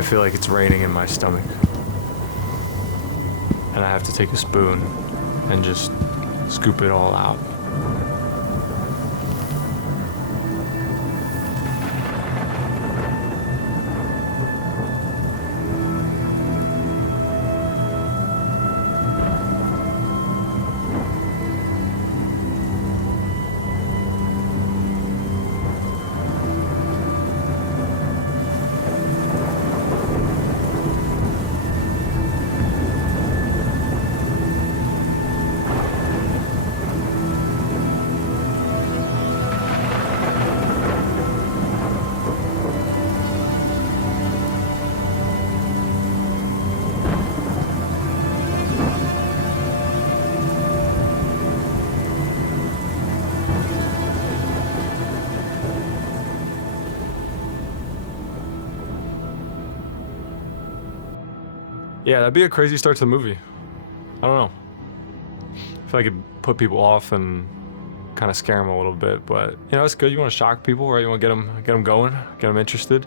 I feel like it's raining in my stomach. And I have to take a spoon and just scoop it all out. Yeah, that'd be a crazy start to the movie. I don't know. I feel like it'd put people off and kind of scare them a little bit, but you know, it's good. You want to shock people, right? You want to get them going, get them interested.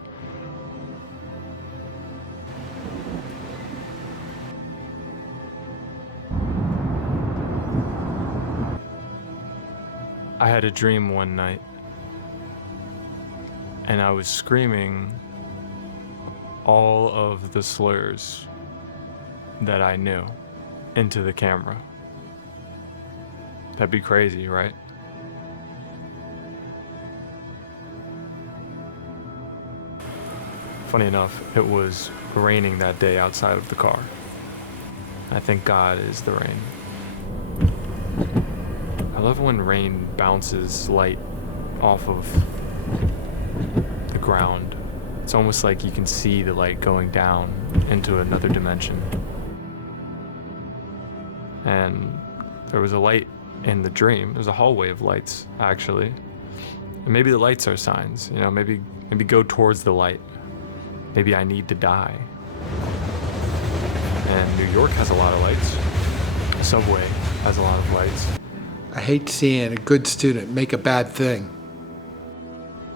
I had a dream one night, and I was screaming all of the slurs that I knew into the camera. That'd be crazy, right? Funny enough, it was raining that day outside of the car. I think God is the rain. I love when rain bounces light off of the ground. It's almost like you can see the light going down into another dimension. And there was a light in the dream. There's a hallway of lights, actually. And maybe the lights are signs, you know, maybe go towards the light. Maybe I need to die. And New York has a lot of lights. The subway has a lot of lights. I hate seeing a good student make a bad thing.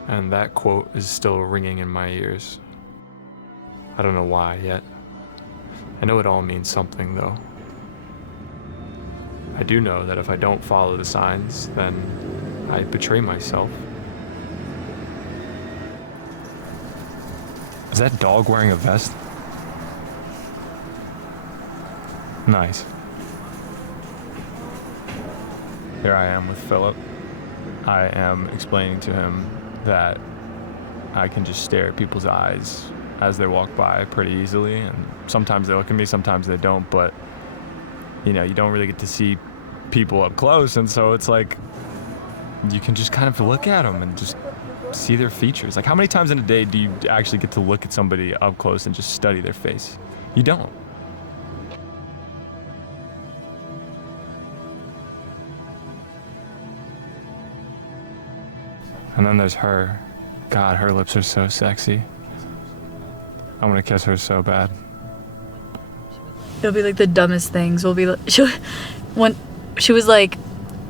And that quote is still ringing in my ears. I don't know why yet. I know it all means something, though. I do know that if I don't follow the signs, then I betray myself. Is that dog wearing a vest? Nice. Here I am with Philip. I am explaining to him that I can just stare at people's eyes as they walk by pretty easily, and sometimes they look at me, sometimes they don't, but you know, you don't really get to see people up close, and so it's like you can just kind of look at them and just see their features. Like, how many times in a day do you actually get to look at somebody up close and just study their face? You don't. And then there's her. God, her lips are so sexy. I'm gonna kiss her so bad. It'll be like the dumbest things. We'll be like, she was like,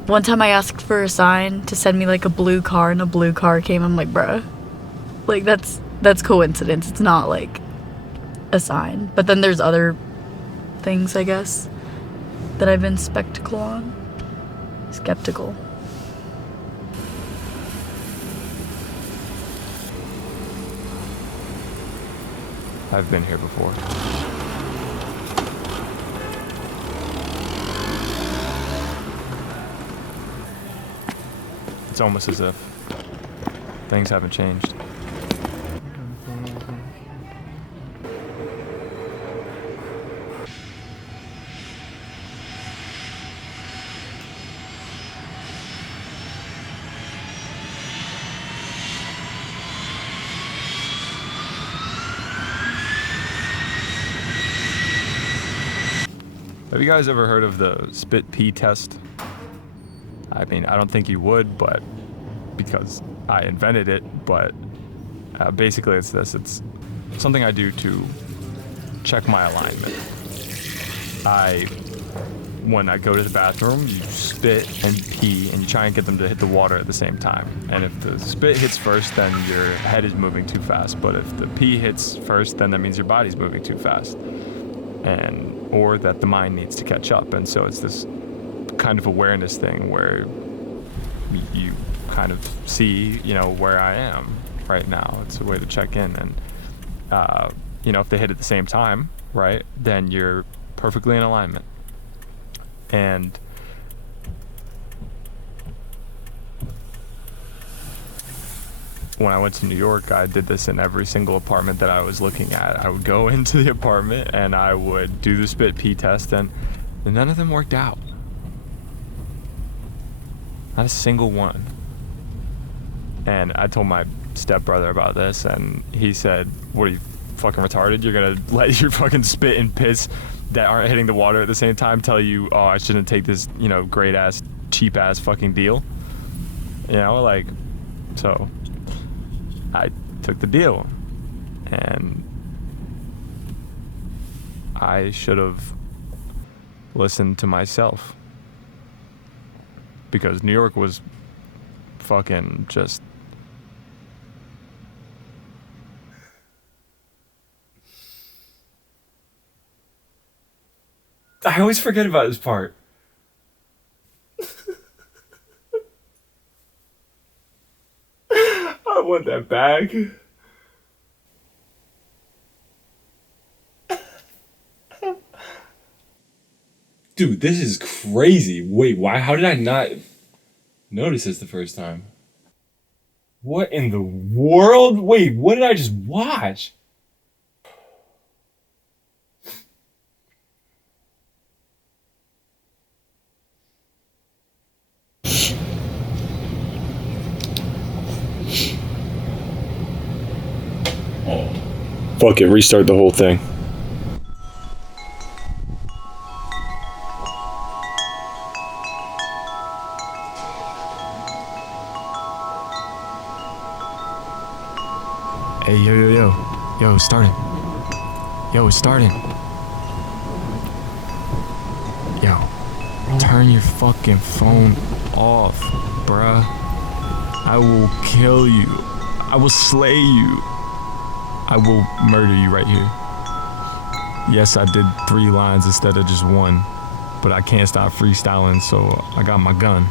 one time I asked for a sign to send me like a blue car, and a blue car came. I'm like, bruh, like that's coincidence. It's not like a sign. But then there's other things, I guess, that I've been skeptical. I've been here before. It's almost as if things haven't changed. Have you guys ever heard of the spit pee test? I mean, I don't think you would, but because I invented it, but basically it's this. It's something I do to check my alignment. I when I go to the bathroom, you spit and pee, and you try and get them to hit the water at the same time. And if the spit hits first, then your head is moving too fast. But if the pee hits first, then that means your body's moving too fast, or that the mind needs to catch up. And so it's this kind of awareness thing where you kind of see, where I am right now. It's a way to check in. And, if they hit at the same time, right, then you're perfectly in alignment. And when I went to New York, I did this in every single apartment that I was looking at. I would go into the apartment and I would do the spit pee test, and none of them worked out. Not a single one. And I told my stepbrother about this, and he said, "What are you, fucking retarded? You're gonna let your fucking spit and piss that aren't hitting the water at the same time tell you, oh, I shouldn't take this, great ass, cheap ass fucking deal?" So I took the deal, and I should have listened to myself, because New York was fucking just... I always forget about this part. I want that bag. Dude, this is crazy. Wait, why? How did I not notice this the first time? What in the world? Wait, what did I just watch? Fuck it, restart the whole thing. Hey, yo, it's starting. Yo, it's starting. Yo, turn your fucking phone off, bruh. I will kill you. I will slay you. I will murder you right here. Yes, I did 3 lines instead of just 1, but I can't stop freestyling, so I got my gun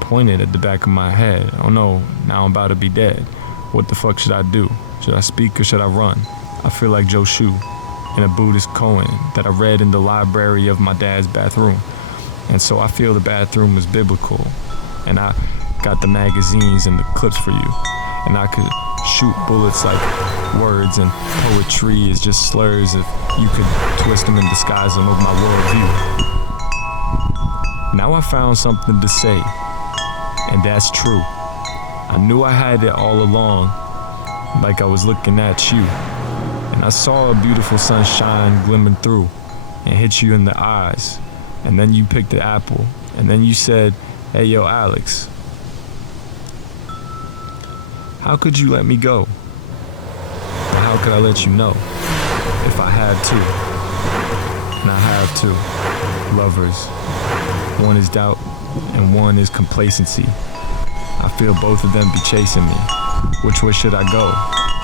pointed at the back of my head. Oh no, now I'm about to be dead. What the fuck should I do? Should I speak or should I run? I feel like Joe Shu in a Buddhist koan that I read in the library of my dad's bathroom. And so I feel the bathroom is biblical, and I got the magazines and the clips for you, and I could shoot bullets like words, and poetry is just slurs if you could twist them and disguise them with my worldview. Now I found something to say, and that's true. I knew I had it all along, like I was looking at you, and I saw a beautiful sunshine glimmering through and hit you in the eyes, and then you picked the apple, and then you said, "Hey yo, Alex, how could you let me go? But how could I let you know if I had to?" And I have two lovers. One is doubt and one is complacency. I feel both of them be chasing me. Which way should I go?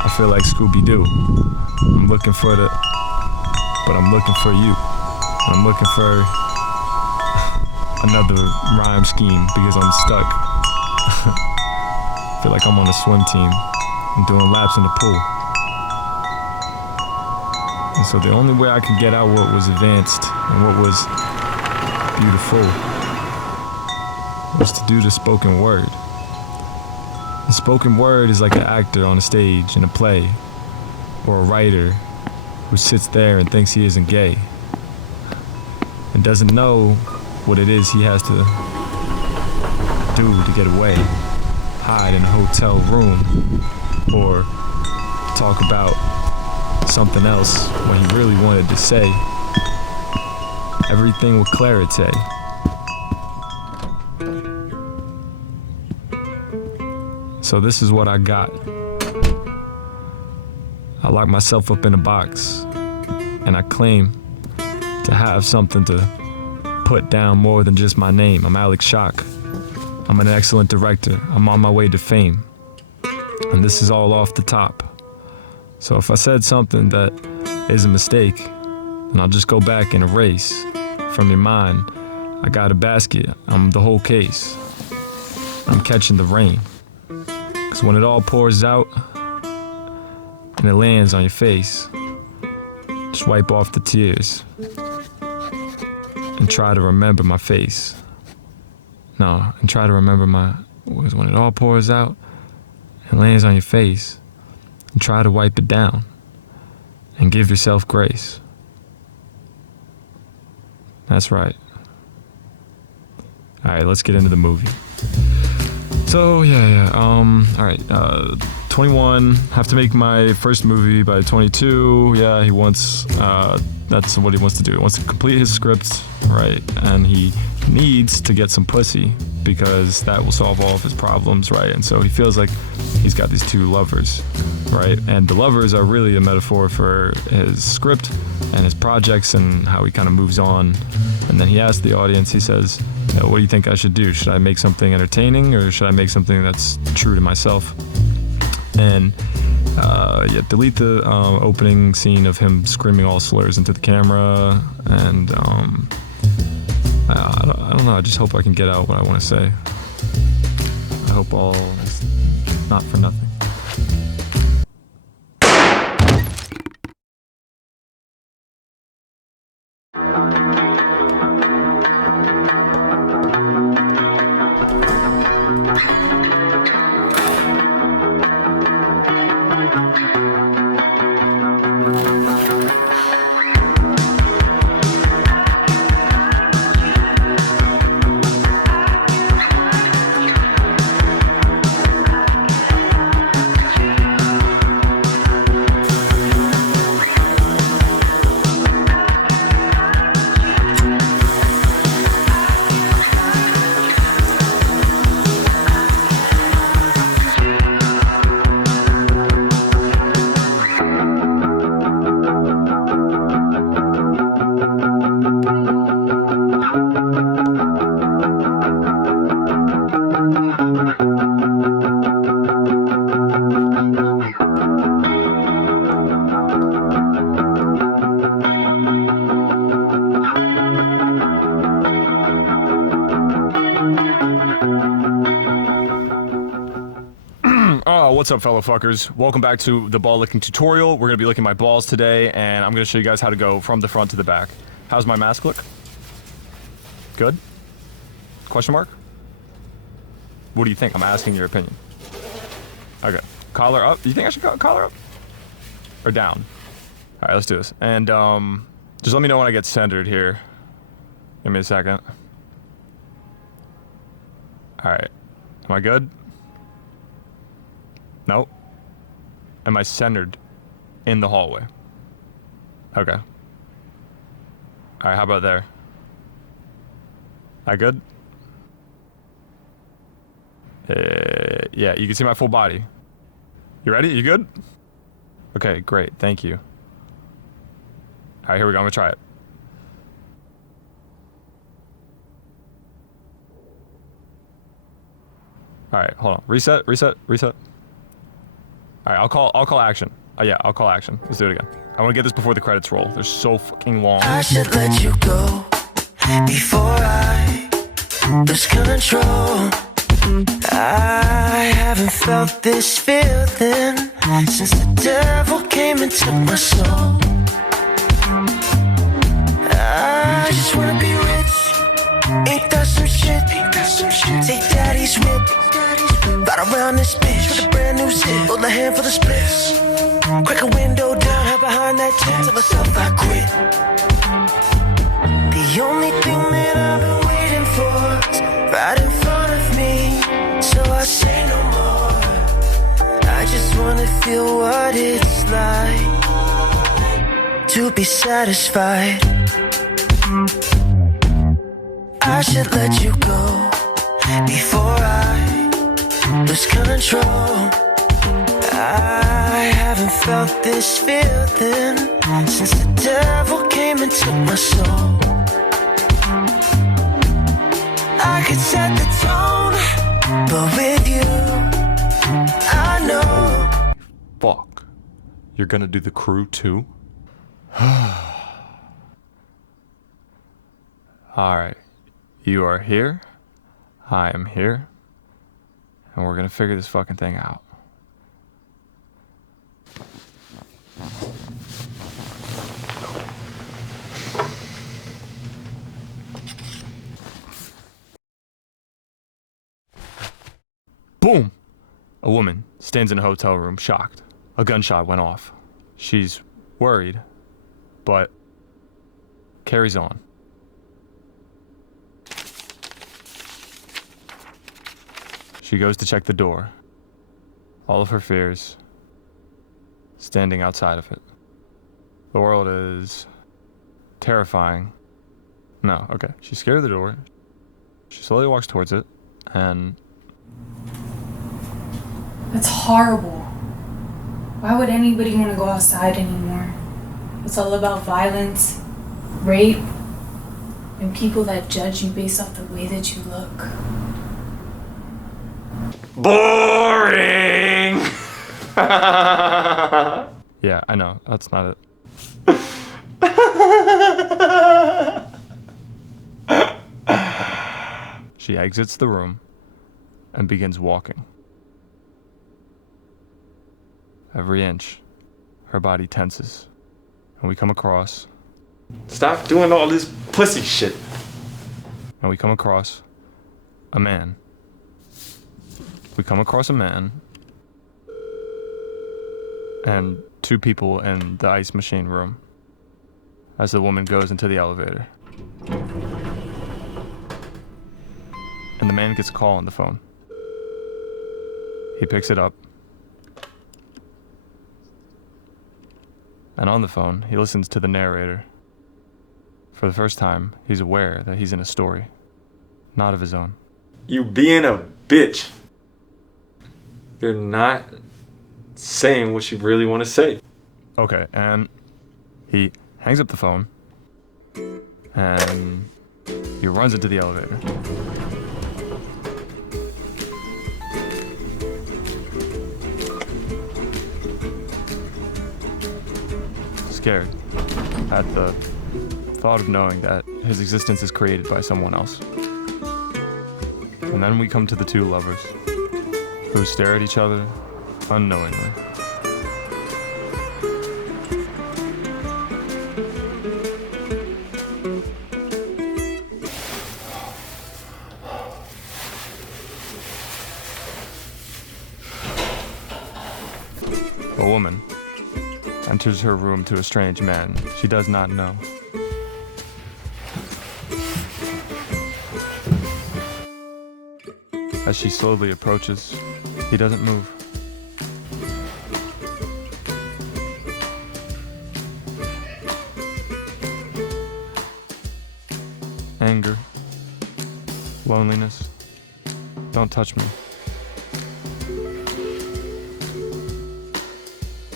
I feel like Scooby-Doo. I'm looking for you. I'm looking for another rhyme scheme because I'm stuck. I feel like I'm on a swim team. I'm doing laps in the pool. And so the only way I could get out what was advanced and what was beautiful was to do the spoken word. The spoken word is like an actor on a stage in a play, or a writer who sits there and thinks he isn't gay and doesn't know what it is he has to do to get away. Hide in a hotel room, or talk about something else when he really wanted to say everything with clarity. So this is what I got. I locked myself up in a box, and I claim to have something to put down more than just my name. I'm Alex Shaak. I'm an excellent director. I'm on my way to fame. And this is all off the top. So if I said something that is a mistake, then I'll just go back and erase from your mind. I got a basket. I'm the whole case. I'm catching the rain. 'Cause when it all pours out and it lands on your face, just wipe off the tears and try to remember my face. No, and try to remember when it all pours out and lands on your face, and try to wipe it down and give yourself grace. That's right. All right, let's get into the movie. So, all right, 21, have to make my first movie by 22. Yeah, he wants, that's what he wants to do. He wants to complete his script, right? And he needs to get some pussy because that will solve all of his problems, right? And so he feels like he's got these two lovers, right? And the lovers are really a metaphor for his script and his projects and how he kind of moves on. And then he asks the audience, he says, what do you think I should do? Should I make something entertaining or should I make something that's true to myself? And delete the opening scene of him screaming all slurs into the camera. And I don't know, I just hope I can get out what I want to say. I hope all is not for nothing. What's up, fellow fuckers? Welcome back to the ball licking tutorial. We're gonna be licking my balls today, and I'm gonna show you guys how to go from the front to the back. How's my mask look? Good? Question mark? What do you think? I'm asking your opinion. Okay. Collar up? You think I should collar up? Or down? Alright, let's do this. And, just let me know when I get centered here. Give me a second. Alright. Am I good? No. Am I centered in the hallway? Okay. Alright, how about there? I good? Yeah, you can see my full body. You ready? You good? Okay, great. Thank you. Alright, here we go. I'm gonna try it. Alright, hold on. Reset. Alright, I'll call action. Yeah, I'll call action. Let's do it again. I want to get this before the credits roll. They're so fucking long. I should let you go before I lose control. I haven't felt this feeling since the devil came and took my soul. I just wanna be rich. Ain't that some shit? Take daddy's whip. Ride around this bitch with a brand new zip. Hold a hand for the splits. Crack a window down, hide behind that tent. Tell myself I quit. The only thing that I've been waiting for is right in front of me. So I say no more. I just wanna feel what it's like to be satisfied. I should let you go before I lose control. I haven't felt this feeling since the devil came and took my soul. could set the tone, but with you, I know. Fuck. You're gonna do the crew too? Alright. You are here. I am here. And we're gonna figure this fucking thing out. Boom! A woman stands in a hotel room, shocked. A gunshot went off. She's worried, but carries on. She goes to check the door. All of her fears standing outside of it. The world is terrifying. No, okay. She's scared of the door. She slowly walks towards it, and That's horrible. Why would anybody want to go outside anymore? It's all about violence, rape, and people that judge you based off the way that you look. boring! Yeah, I know. That's not it. She exits the room and begins walking. Every inch, her body tenses. And we come across... Stop doing all this pussy shit. And we come across a man. We come across a man and two people in the ice machine room as the woman goes into the elevator. And the man gets a call on the phone. He picks it up. And on the phone, he listens to the narrator. For the first time, he's aware that he's in a story, not of his own. You being a bitch. You're not saying what you really want to say. Okay, and he hangs up the phone, and he runs into the elevator. Scared at the thought of knowing that his existence is created by someone else. And then we come to the two lovers, who stare at each other unknowingly. A woman enters her room to a strange man she does not know. As she slowly approaches, he doesn't move. Anger, loneliness, don't touch me.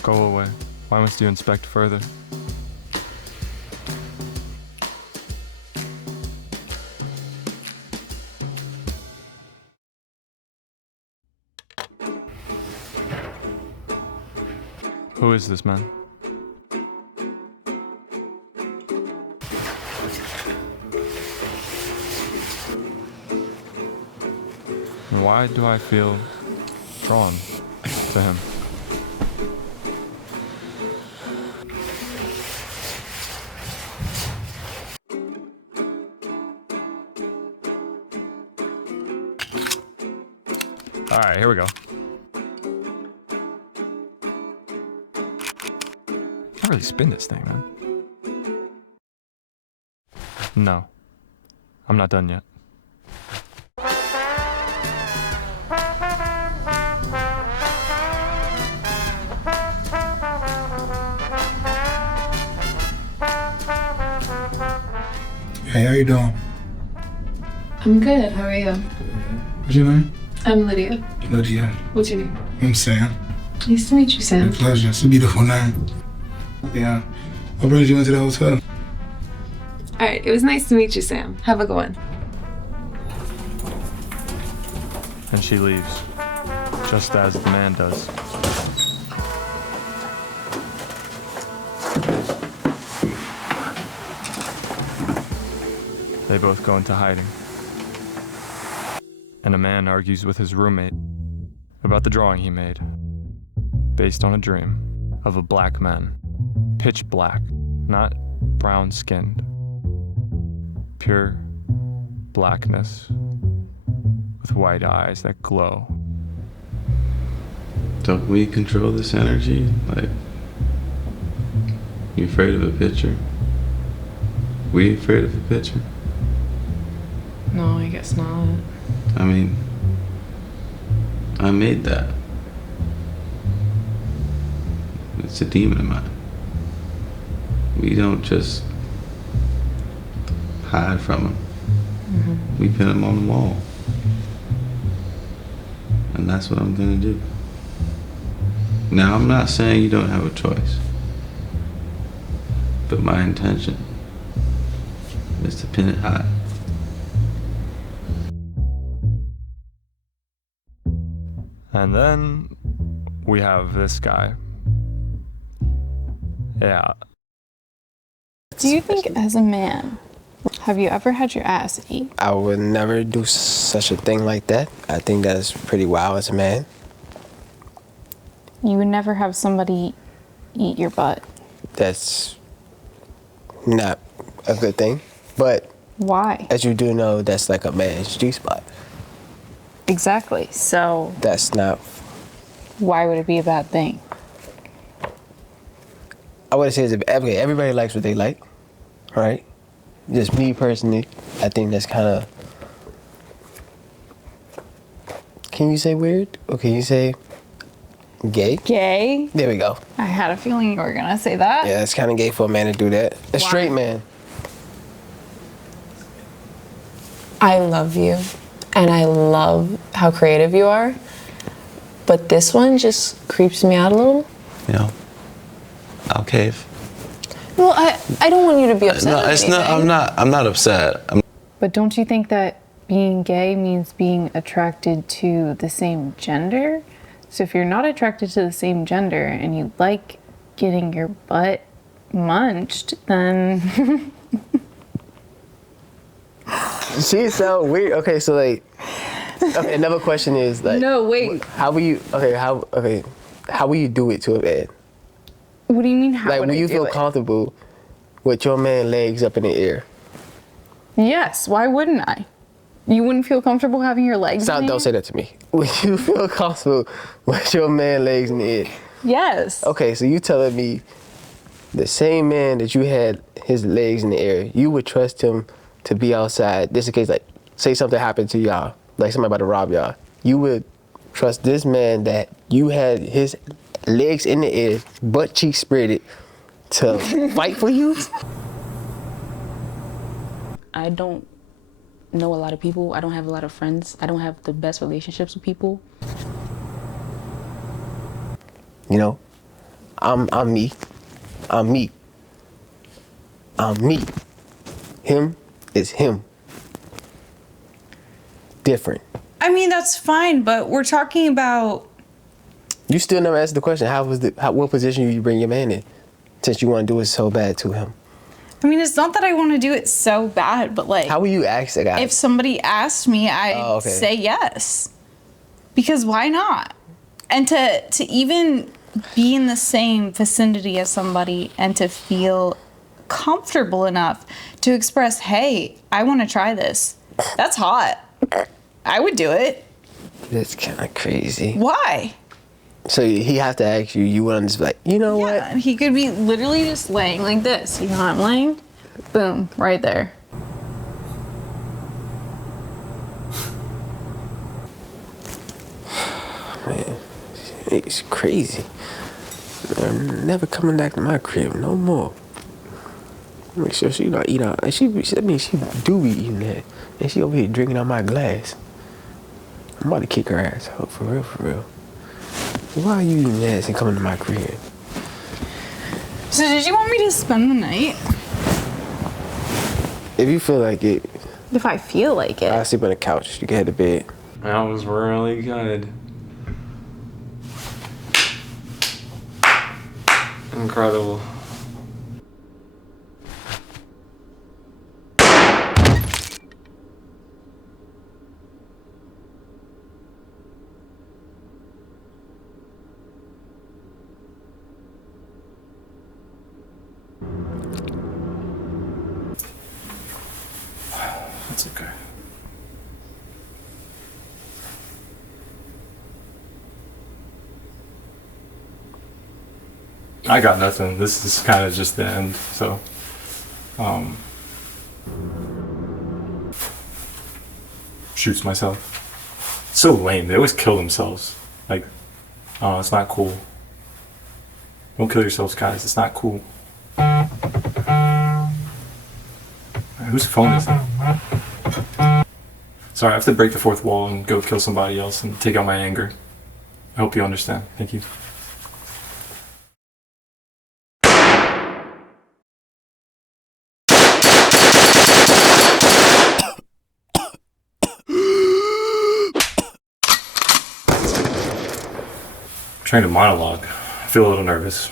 Go away. Why must you inspect further? Who is this man? And why do I feel drawn to him? All right, here we go. I really spin this thing, man. No, I'm not done yet. Hey, how you doing? I'm good. How are you? What's your name? I'm Lydia. Lydia. What's your name? I'm Sam. Nice to meet you, Sam. A pleasure. It's a beautiful name. Yeah. What brings you into the hotel? All right. It was nice to meet you, Sam. Have a good one. and she leaves, just as the man does. They both go into hiding. And a man argues with his roommate about the drawing he made, based on a dream of a black man, pitch black, not brown-skinned, pure blackness with white eyes that glow. Don't we control this energy? Like, you afraid of a picture? We afraid of a picture? No, I guess not. I mean, I made that. It's a demon of mine. We don't just hide from him. Mm-hmm. We pin him on the wall. And that's what I'm gonna do. Now, I'm not saying you don't have a choice, but my intention is to pin it high. And then we have this guy. Yeah. Do you think as a man, have you ever had your ass eat? I would never do such a thing like that. I think that's pretty wild as a man. You would never have somebody eat your butt. That's not a good thing. But Why? as you do know, that's like a man's G-spot. Exactly. So That's not, why would it be a bad thing? I would say, okay, everybody likes what they like, right? Just me personally, I think that's kind of, can you say weird? Or can you say gay? Gay? There we go. I had a feeling you were gonna say that. Yeah, it's kind of gay for a man to do that. A Why? straight man. I love you, and I love how creative you are, but this one just creeps me out a little. You know, I'll cave. Well, I don't want you to be upset. No, or it's not. anything. I'm not upset. But don't you think that being gay means being attracted to the same gender? So if you're not attracted to the same gender and you like getting your butt munched, then She sound weird. Okay, so like, okay, another question is like, no, wait. how will you? How will you do it to a man? What do you mean? How Like, would will I you do feel it? comfortable with your man legs up in the air? Yes. Why wouldn't I? You wouldn't feel comfortable having your legs? Stop! in the Don't air? say that to me. Will you feel comfortable with your man legs in the air? Yes. Okay, so you telling me the same man that you had his legs in the air, you would trust him to be outside? Just in case, like, say something happened to y'all, like somebody about to rob y'all. You would trust this man that you had his legs in the air, butt cheeks spreaded, to fight for you? I don't know a lot of people. I don't have a lot of friends. I don't have the best relationships with people. You know, I'm me. I'm me. I'm me. Him is him. Different. I mean, that's fine, but we're talking about. You still never answered the question. What position you bring your man in, since you want to do it so bad to him? I mean, it's not that I want to do it so bad, but like. How will you ask a guy? If somebody asked me, I'd say yes. Because why not? And to even be in the same vicinity as somebody and to feel comfortable enough to express, hey, I want to try this. That's hot. I would do it. That's kind of crazy. Why? So he have to ask you. You want to just be like, you know what? He could be literally just laying like this. You know how I'm laying? Boom, right there. Man, it's crazy. I'm never coming back to my crib no more. Make sure she not eat out. She do be eating that, and she over here drinking out my glass. I'm about to kick her ass out, for real, for real. Why are you eating ass and coming to my crib? So did you want me to spend the night? If you feel like it. If I feel like it. I'll sleep on the couch. You can head to bed. That was really good. Incredible. That's okay. I got nothing. This is kind of just the end, so. Shoots myself. So lame. They always kill themselves. Like, oh, it's not cool. Don't kill yourselves, guys. It's not cool. Whose phone is that? Sorry, I have to break the fourth wall and go kill somebody else and take out my anger. I hope you understand. Thank you. I'm trying to monologue. I feel a little nervous.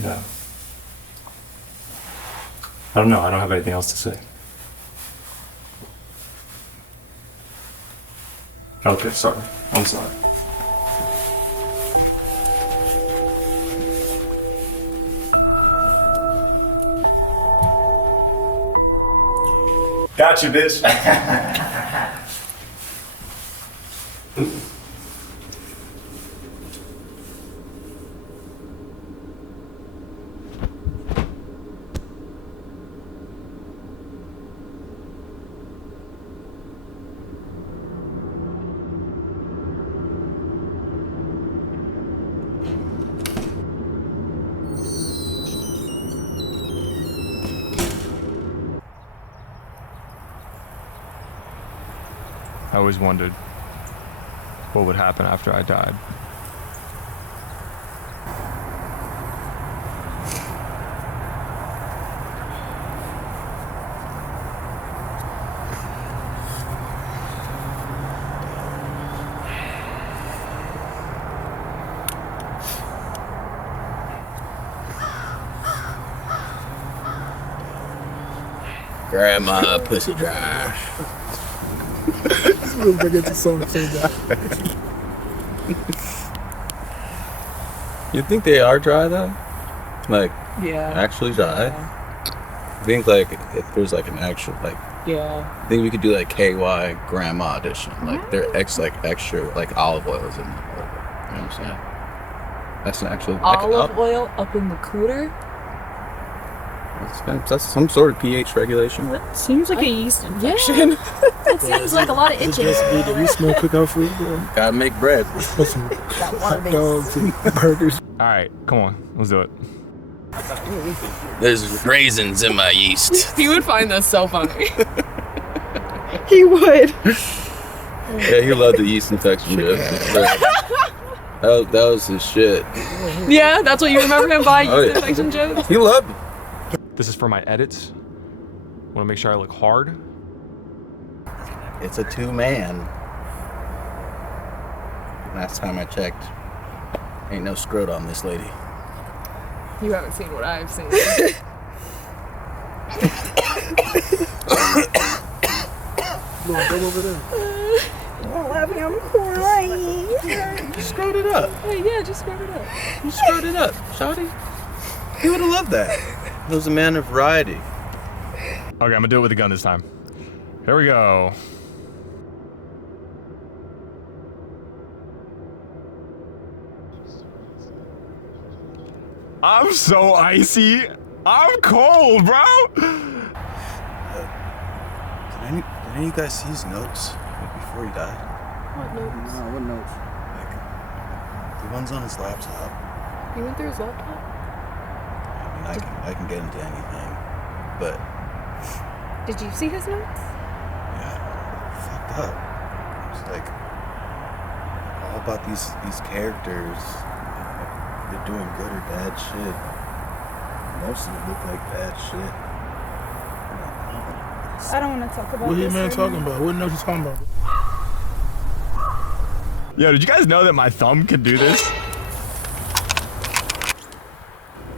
Yeah. I don't know. I don't have anything else to say. Okay, sorry. I'm sorry. Got you, bitch. I always wondered what would happen after I died. Grandma pussy dry. You think they are dry though? Like, Yeah. actually dry? I think like if there's like an actual like, Yeah. I think we could do like KY grandma edition. Like they're extra like olive oils in them. You know what I'm saying? That's an actual Olive oil up in the cooter? That's some sort of pH regulation. That seems like a yeast infection. That seems like a lot of itching. We smoke cookout food. Gotta make bread. Dogs and burgers. All right, come on, let's do it. There's raisins in my yeast. He would find that so funny. He would. Yeah, he loved the yeast infection joke. That was his shit. Yeah, that's what you remember him by, yeast Oh, yeah. infection jokes? He loved it. This is for my edits. Want to make sure I look hard. It's a two-man. Last time I checked, ain't no scrot on this lady. You haven't seen what I've seen. Come over there. I'm crying. Just scrot it up. Hey, yeah, just scrub it up. You scrot it up, shawty. He would have loved that. He was a man of variety. Okay, I'm gonna do it with a gun this time. Here we go. I'm so icy. I'm cold, bro. Did any of you guys see his notes before he died? What notes? No, what notes? Like, the ones on his laptop. You went through his laptop? I mean, I can get into anything, but Did you see his notes? yeah, fucked up. It's like all about these characters. They're doing good or bad shit. Most of them look like bad shit. I don't want to talk about What this. you man right talking now. about? What knows you talking about? Yo, did you guys know that my thumb can do this?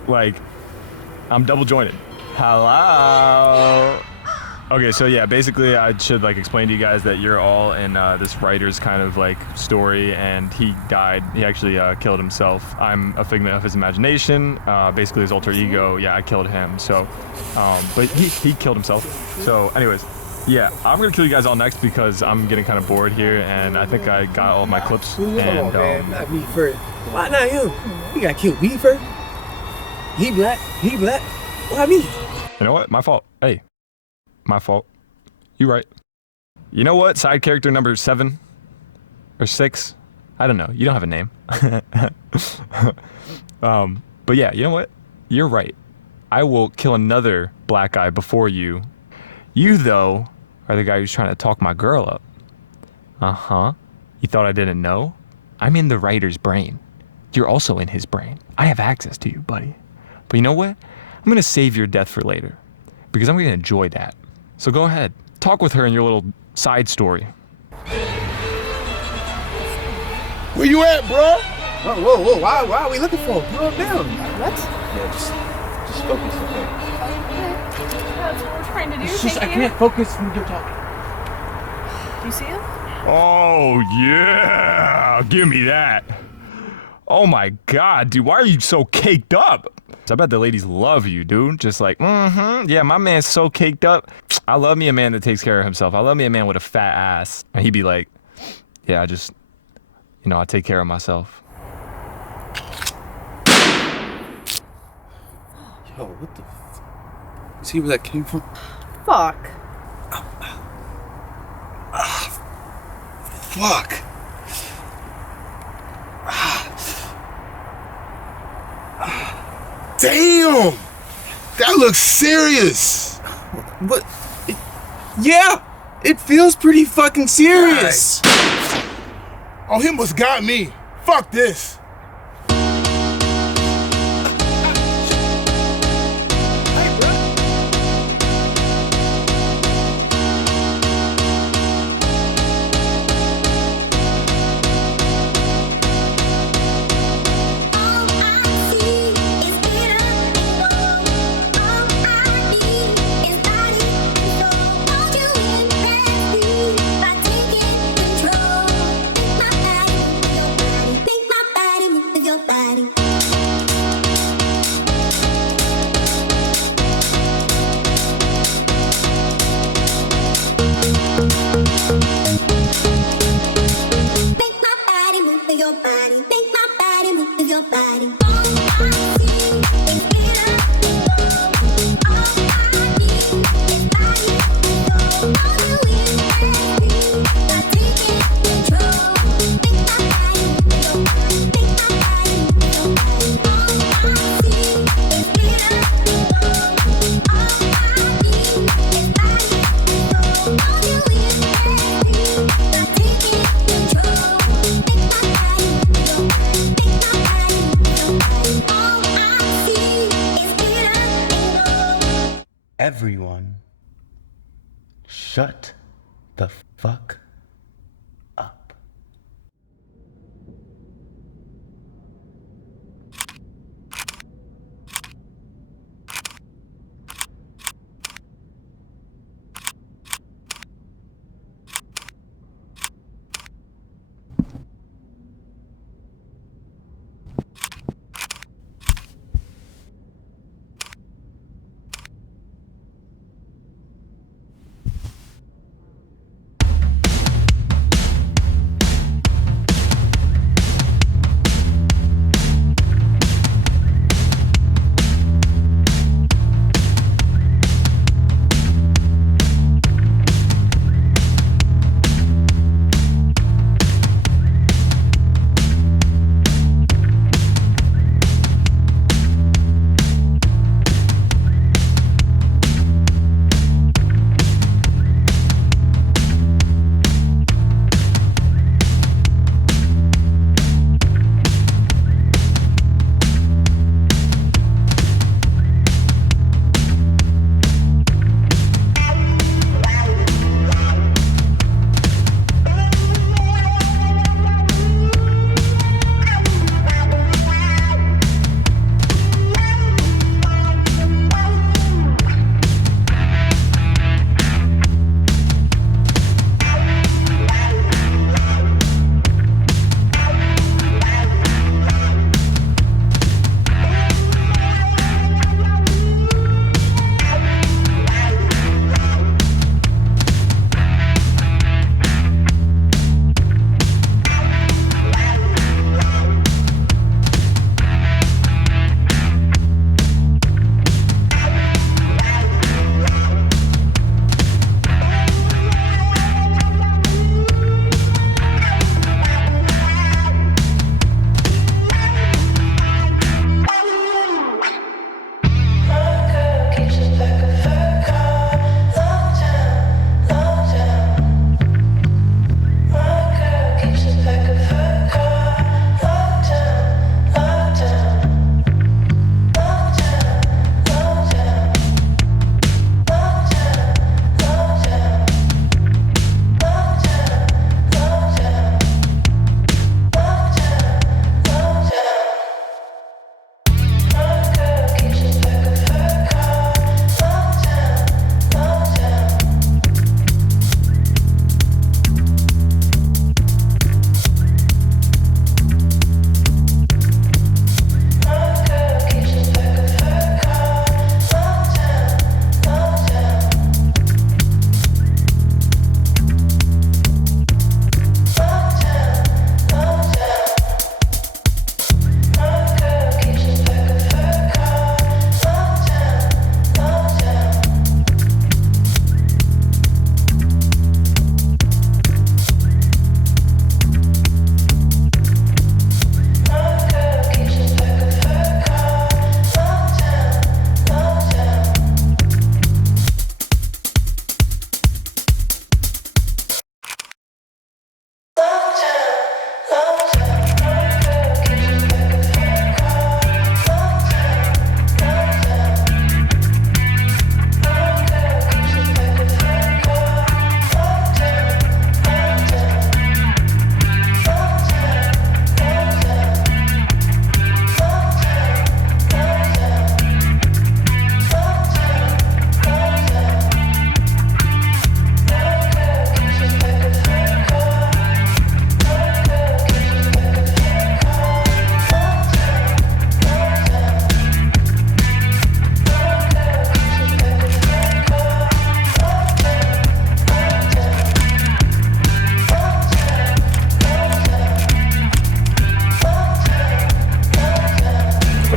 Like, I'm double jointed. Hello. Okay, so yeah, basically I should like explain to you guys that you're all in this writer's kind of like story, and he died. He actually killed himself. I'm a figment of his imagination. Basically his alter ego. Yeah, I killed him. So, but he killed himself. So anyways, yeah, I'm gonna kill you guys all next because I'm getting kind of bored here, and I think I got all my clips. Hold And on, man. Not me first. Why not him? He got killed me first. He black. He black. Why me? you know what? My fault. Hey. My fault. You right. You know what? Side character number 7 or 6. I don't know. You don't have a name. But yeah, you know what? You're right. I will kill another black guy before you. You though are the guy who's trying to talk my girl up. Uh-huh. You thought I didn't know? I'm in the writer's brain. You're also in his brain. I have access to you, buddy. But you know what? I'm gonna save your death for later because I'm gonna enjoy that. So go ahead, talk with her in your little side story. Where you at, bro? Whoa. Why are we looking for him? Calm down. What? Yeah, just focus, okay? That's what we're trying to do. It's just, I can't focus when you're talking. Do you see him? Oh yeah, give me that. Oh my God, dude, why are you so caked up? I bet the ladies love you, dude. Just like, yeah, my man's so caked up. I love me a man that takes care of himself. I love me a man with a fat ass. And he'd be like, yeah, I just, I take care of myself. Yo, what the see where that came from? Fuck. Fuck. Damn! That looks serious! But, yeah! It feels pretty fucking serious! Oh, he must got me. Fuck this. Everyone, shut the fuck up.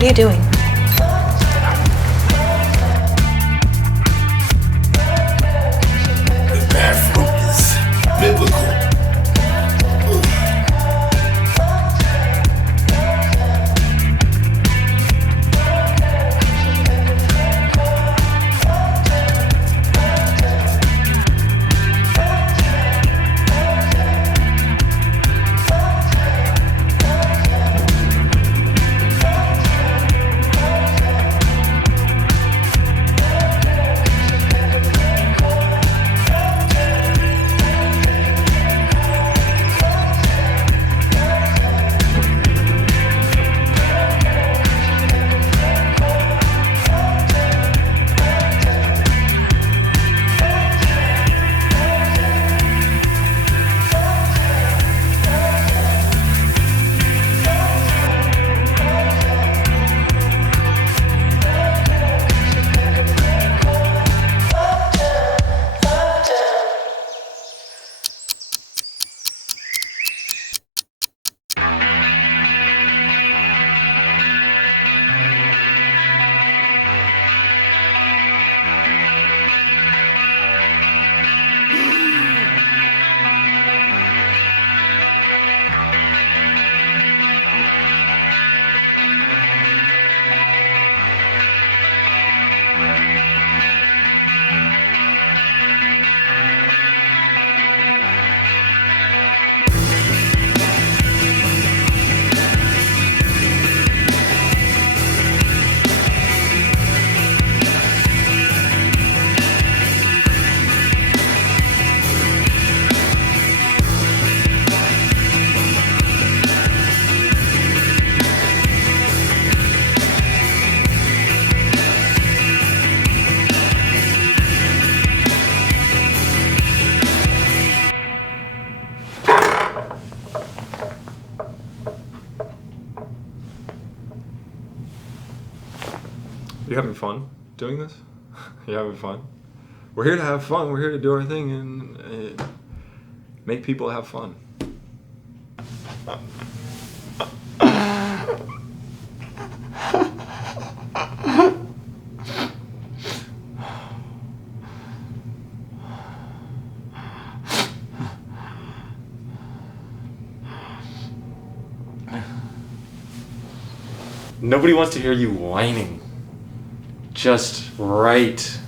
What are you doing? The bathroom is biblical. You having fun doing this? You having fun? We're here to have fun. We're here to do our thing and make people have fun. Nobody wants to hear you whining. Just right.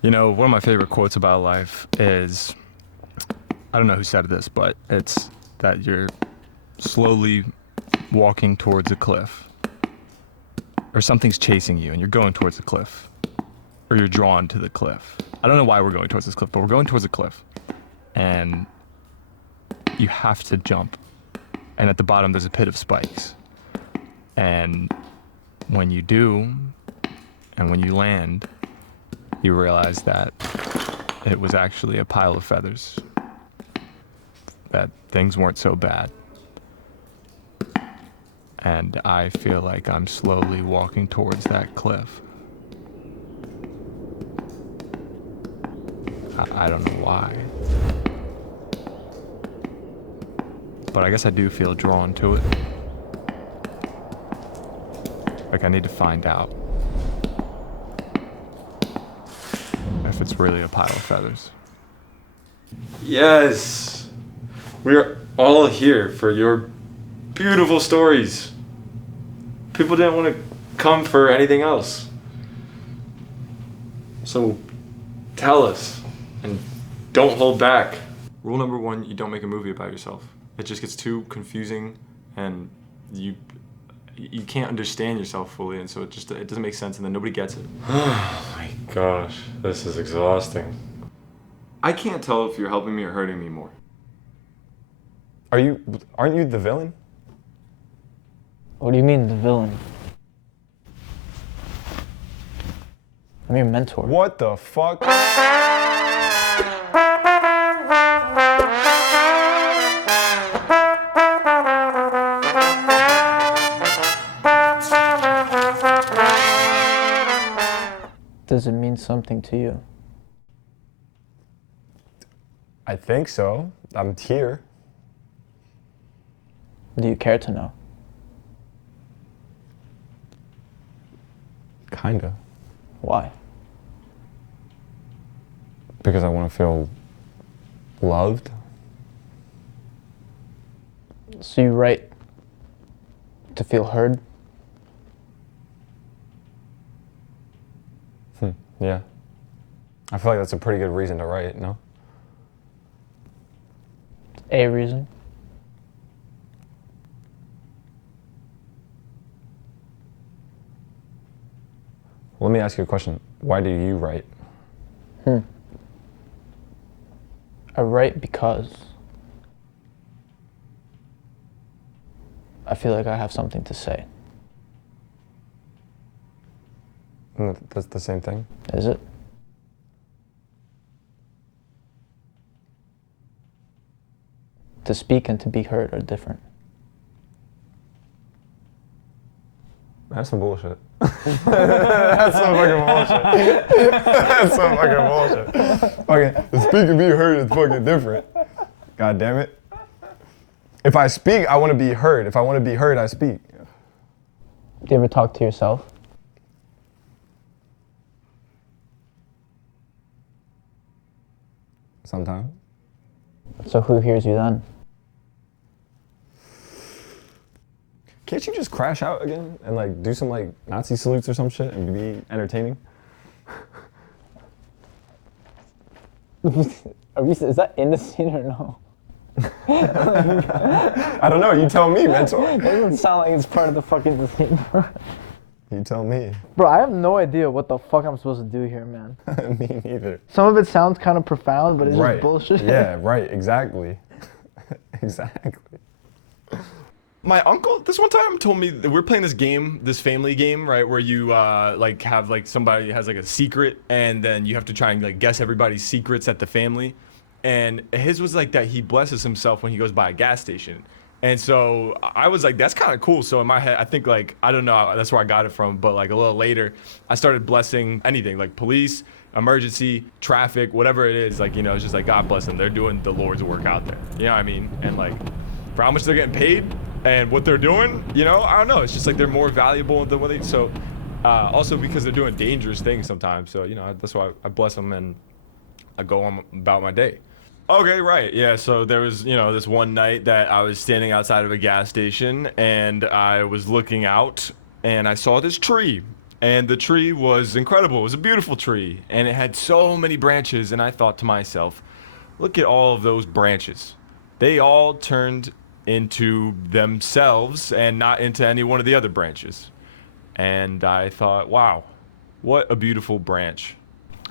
You know, one of my favorite quotes about life is, I don't know who said this, but it's that you're slowly walking towards a cliff, or something's chasing you and you're going towards the cliff, or you're drawn to the cliff. I don't know why we're going towards this cliff, but we're going towards a cliff, and you have to jump. And at the bottom, there's a pit of spikes. And when you do, and when you land, you realize that it was actually a pile of feathers. That things weren't so bad. And I feel like I'm slowly walking towards that cliff. I don't know why. But I guess I do feel drawn to it. Like I need to find out if it's really a pile of feathers. Yes! We're all here for your beautiful stories. People didn't want to come for anything else. So tell us and don't hold back. Rule number 1, you don't make a movie about yourself. It just gets too confusing and you can't understand yourself fully, and so it doesn't make sense, and then nobody gets it. Oh my gosh, this is exhausting. I can't tell if you're helping me or hurting me more. Aren't you the villain? What do you mean, the villain? I'm your mentor. What the fuck? Does it mean something to you? I think so. I'm here. Do you care to know? Kinda. Why? Because I want to feel loved. So you write to feel heard? Yeah. I feel like that's a pretty good reason to write, no? A reason? Well, let me ask you a question. Why do you write? I write because I feel like I have something to say. That's the same thing? Is it? To speak and to be heard are different. That's some bullshit. That's some fucking bullshit. That's some fucking bullshit. Okay, the speak and be heard is fucking different. God damn it. If I speak, I want to be heard. If I want to be heard, I speak. Do you ever talk to yourself? Sometimes. So who hears you then? Can't you just crash out again and like do some like Nazi salutes or some shit and be entertaining? Is that in the scene or no? I don't know. You tell me, mentor. It doesn't sound like it's part of the fucking scene. You tell me. Bro, I have no idea what the fuck I'm supposed to do here, man. Me neither. Some of it sounds kind of profound, but it's Right. just bullshit. Yeah, right. Exactly. Exactly. My uncle, this one time, told me that we're playing this game, this family game, right, where you like have like somebody has like a secret, and then you have to try and like guess everybody's secrets at the family. And his was like that he blesses himself when he goes by a gas station. And so I was like, that's kind of cool. So in my head, I think like, I don't know, that's where I got it from. But like a little later, I started blessing anything like police, emergency, traffic, whatever it is. Like, you know, it's just like, God bless them. They're doing the Lord's work out there. You know what I mean? And like, for how much they're getting paid and what they're doing, you know, I don't know. It's just like they're more valuable than what they, so also because they're doing dangerous things sometimes. So, you know, that's why I bless them and I go on about my day. Okay, right. Yeah, so there was, you know, this one night that I was standing outside of a gas station and I was looking out and I saw this tree. And the tree was incredible. It was a beautiful tree and it had so many branches, and I thought to myself, look at all of those branches. They all turned into themselves and not into any one of the other branches. And I thought, wow, what a beautiful branch.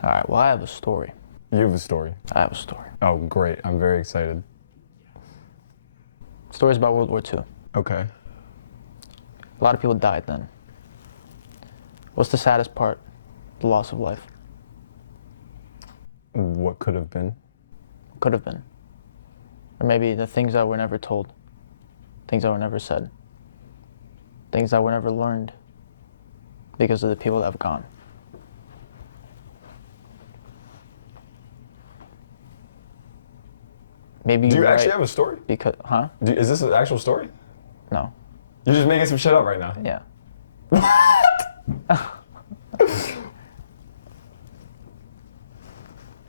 All right, well, I have a story. You have a story? I have a story. Oh, great. I'm very excited. Stories about World War II. Okay. A lot of people died then. What's the saddest part? The loss of life. What could have been? Could have been. Or maybe the things that were never told. Things that were never said. Things that were never learned because of the people that have gone. Maybe Do you right actually have a story? Because, huh? Is this an actual story? No. You're just making some shit up right now? Yeah.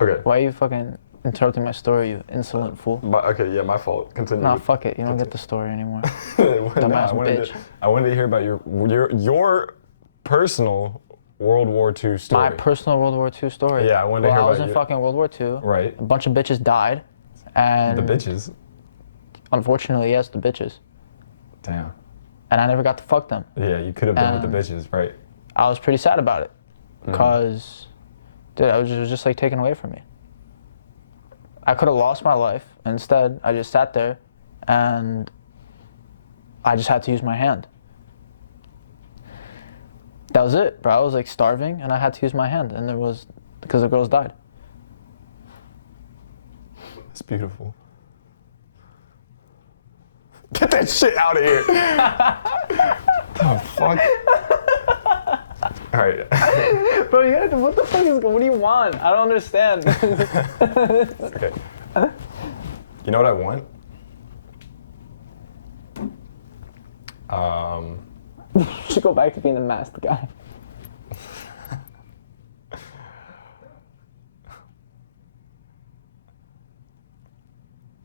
Okay. Why are you fucking interrupting my story, you insolent fool? Okay, yeah, my fault. Continue. Nah, fuck it. You don't get the story anymore. Dumbass bitch. I wanted to hear about your personal World War II story. My personal World War II story? Yeah, I wanted to hear I was about in fucking World War II. Right. A bunch of bitches died. And the bitches? Unfortunately, yes, the bitches. Damn. And I never got to fuck them. Yeah, you could have been with the bitches, right? I was pretty sad about it. Because, dude, it was just like taken away from me. I could have lost my life. Instead, I just sat there and I just had to use my hand. That was it, bro. I was like starving and I had to use my hand, and because the girls died. It's beautiful. Get that shit out of here. The fuck? All right. Bro, what the fuck what do you want? I don't understand. Okay. You know what I want? You should go back to being the masked guy.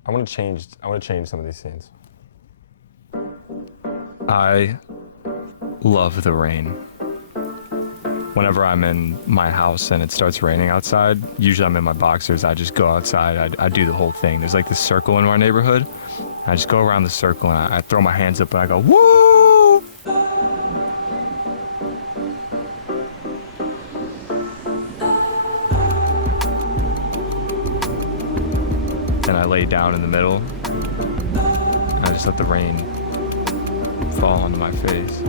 I want to change some of these scenes. I love the rain. Whenever I'm in my house and it starts raining outside, usually I'm in my boxers, I just go outside, I do the whole thing. There's like this circle in our neighborhood. I just go around the circle and I throw my hands up and I go, woo! And I lay down in the middle. And I just let the rain fall onto my face.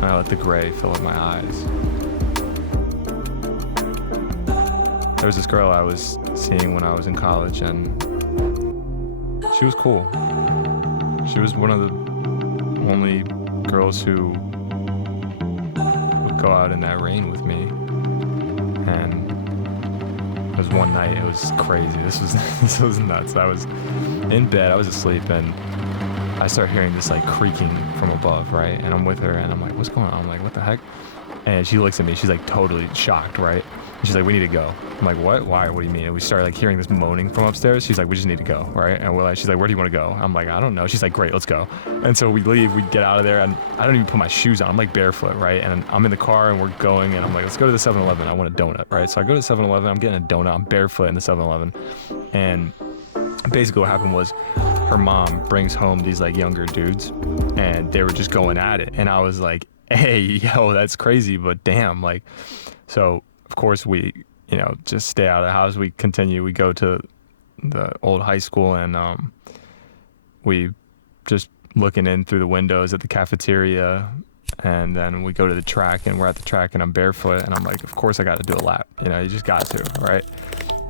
And I let the gray fill up my eyes. There was this girl I was seeing when I was in college, and she was cool. She was one of the only girls who would go out in that rain with me. And it was one night, it was crazy. This was nuts. I was in bed, I was asleep, and I start hearing this like creaking from above, right? And I'm with her and I'm like, what's going on? I'm like, what the heck? And she looks at me, she's like totally shocked, right? And she's like, we need to go. I'm like, what? Why? What do you mean? And we start like hearing this moaning from upstairs. She's like, we just need to go, right? And we're like, she's like, where do you want to go? I'm like, I don't know. She's like, great, let's go. And so we leave, we get out of there, and I don't even put my shoes on. I'm like barefoot, right? And I'm in the car and we're going, and I'm like, let's go to the 7-Eleven. I want a donut, right? So I go to the 7-Eleven, I'm getting a donut, I'm barefoot in the 7-Eleven. And basically what happened was her mom brings home these like younger dudes, and they were just going at it. And I was like, hey, yo, that's crazy, but damn, like, so of course we, you know, just stay out of the house. We continue, we go to the old high school, and we just looking in through the windows at the cafeteria, and then we go to the track, and we're at the track and I'm barefoot, and I'm like, of course I got to do a lap, you know, you just got to, right?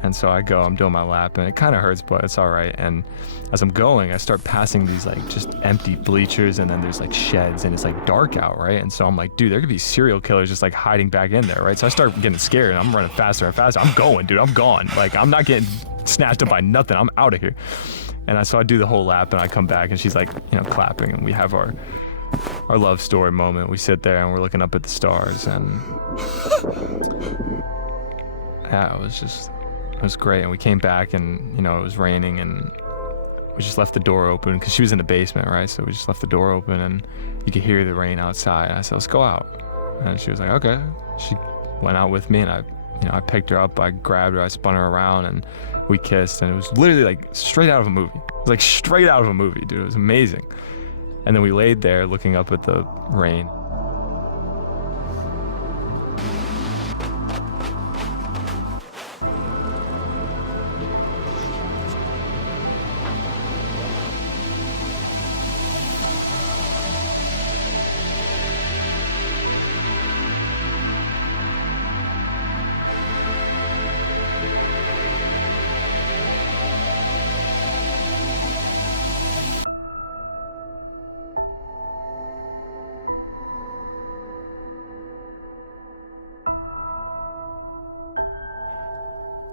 And so I go, I'm doing my lap, and it kind of hurts, but it's all right. And as I'm going, I start passing these like just empty bleachers, and then there's like sheds, and it's like dark out, right? And so I'm like, dude, there could be serial killers just like hiding back in there, right? So I start getting scared, and I'm running faster and faster. I'm going, dude, I'm gone. Like, I'm not getting snatched up by nothing. I'm out of here. And so I do the whole lap, and I come back, and she's like, you know, clapping, and we have our love story moment. We sit there, and we're looking up at the stars, and yeah, it was great. And we came back, and you know, it was raining, and we just left the door open because she was in the basement, right? So we just left the door open, and you could hear the rain outside. And I said, let's go out. And she was like, okay. She went out with me, and I picked her up, I grabbed her, I spun her around, and we kissed. And it was literally like straight out of a movie. It was like straight out of a movie, dude. It was amazing. And then we laid there looking up at the rain.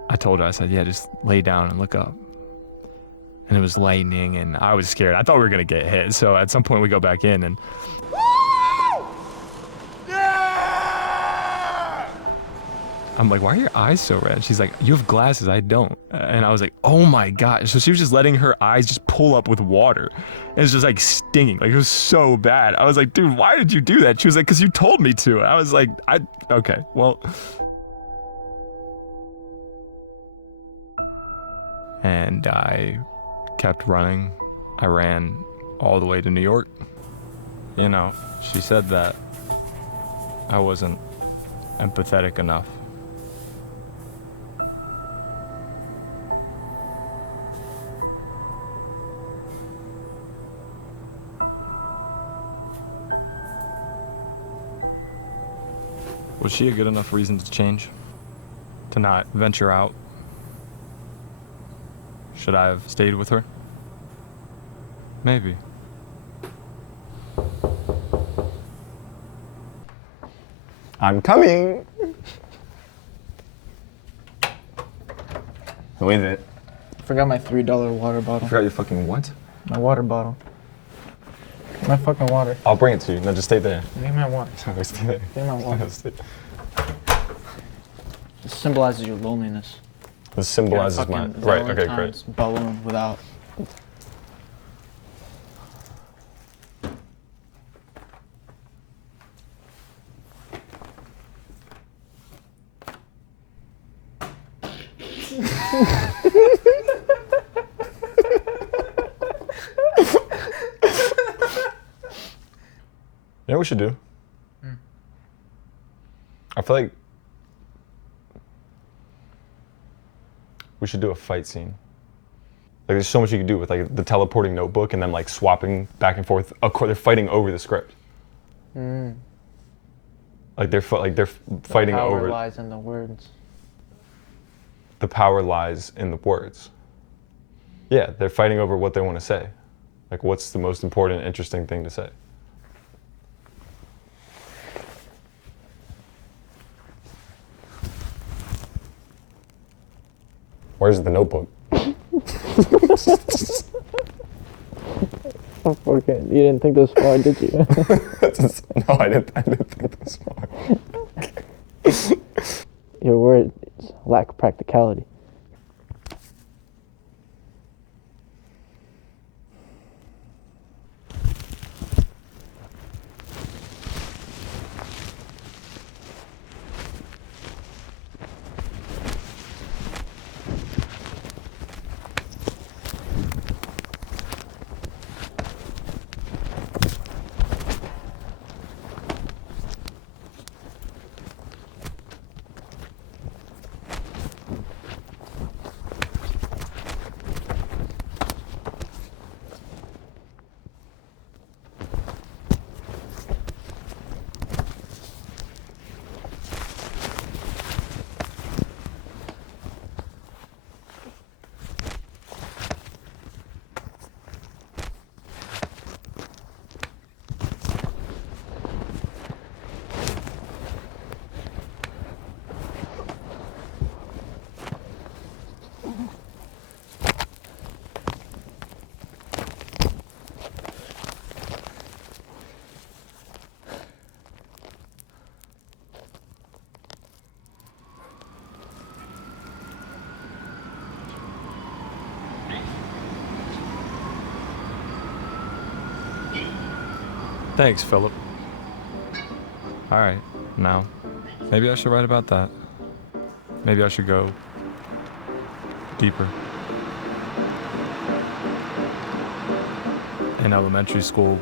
I told her, I said, yeah, just lay down and look up. And it was lightning, and I was scared. I thought we were gonna get hit. So at some point we go back in, and I'm like, why are your eyes so red? She's like, you have glasses, I don't. And I was like, oh my God. So she was just letting her eyes just pull up with water. And it was just like stinging, like it was so bad. I was like, dude, why did you do that? She was like, because you told me to. And I was like, okay, well. And I kept running. I ran all the way to New York. You know, she said that I wasn't empathetic enough. Was she a good enough reason to change? To not venture out? Should I have stayed with her? Maybe. I'm coming. Who is it? I forgot my $3 water bottle. You forgot your fucking what? My water bottle. My fucking water. I'll bring it to you. No, just stay there. Give me my water. No, stay there. Give me my water. This symbolizes your loneliness. This symbolizes my... Right, okay, great. Valentine's balloon without... You know what we should do? I feel like we should do a fight scene. Like there's so much you could do with like the teleporting notebook and then like swapping back and forth. They're fighting over the script. Like they're fighting The power over. lies in the words. The power lies in the words. Yeah, they're fighting over what they want to say. Like what's the most important, interesting thing to say. Where's the notebook? Okay, you didn't think this far, did you? No, I didn't think this far. Your words lack practicality. Thanks, Philip. All right, now, maybe I should write about that. Maybe I should go deeper. In elementary school,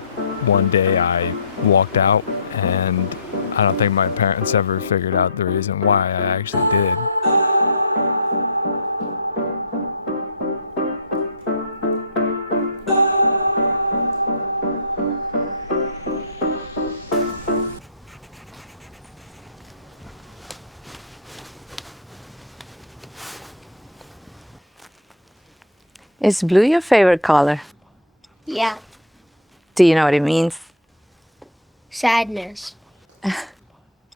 one day I walked out, and I don't think my parents ever figured out the reason why I actually did. Is blue your favorite color? Yeah. Do you know what it means? Sadness.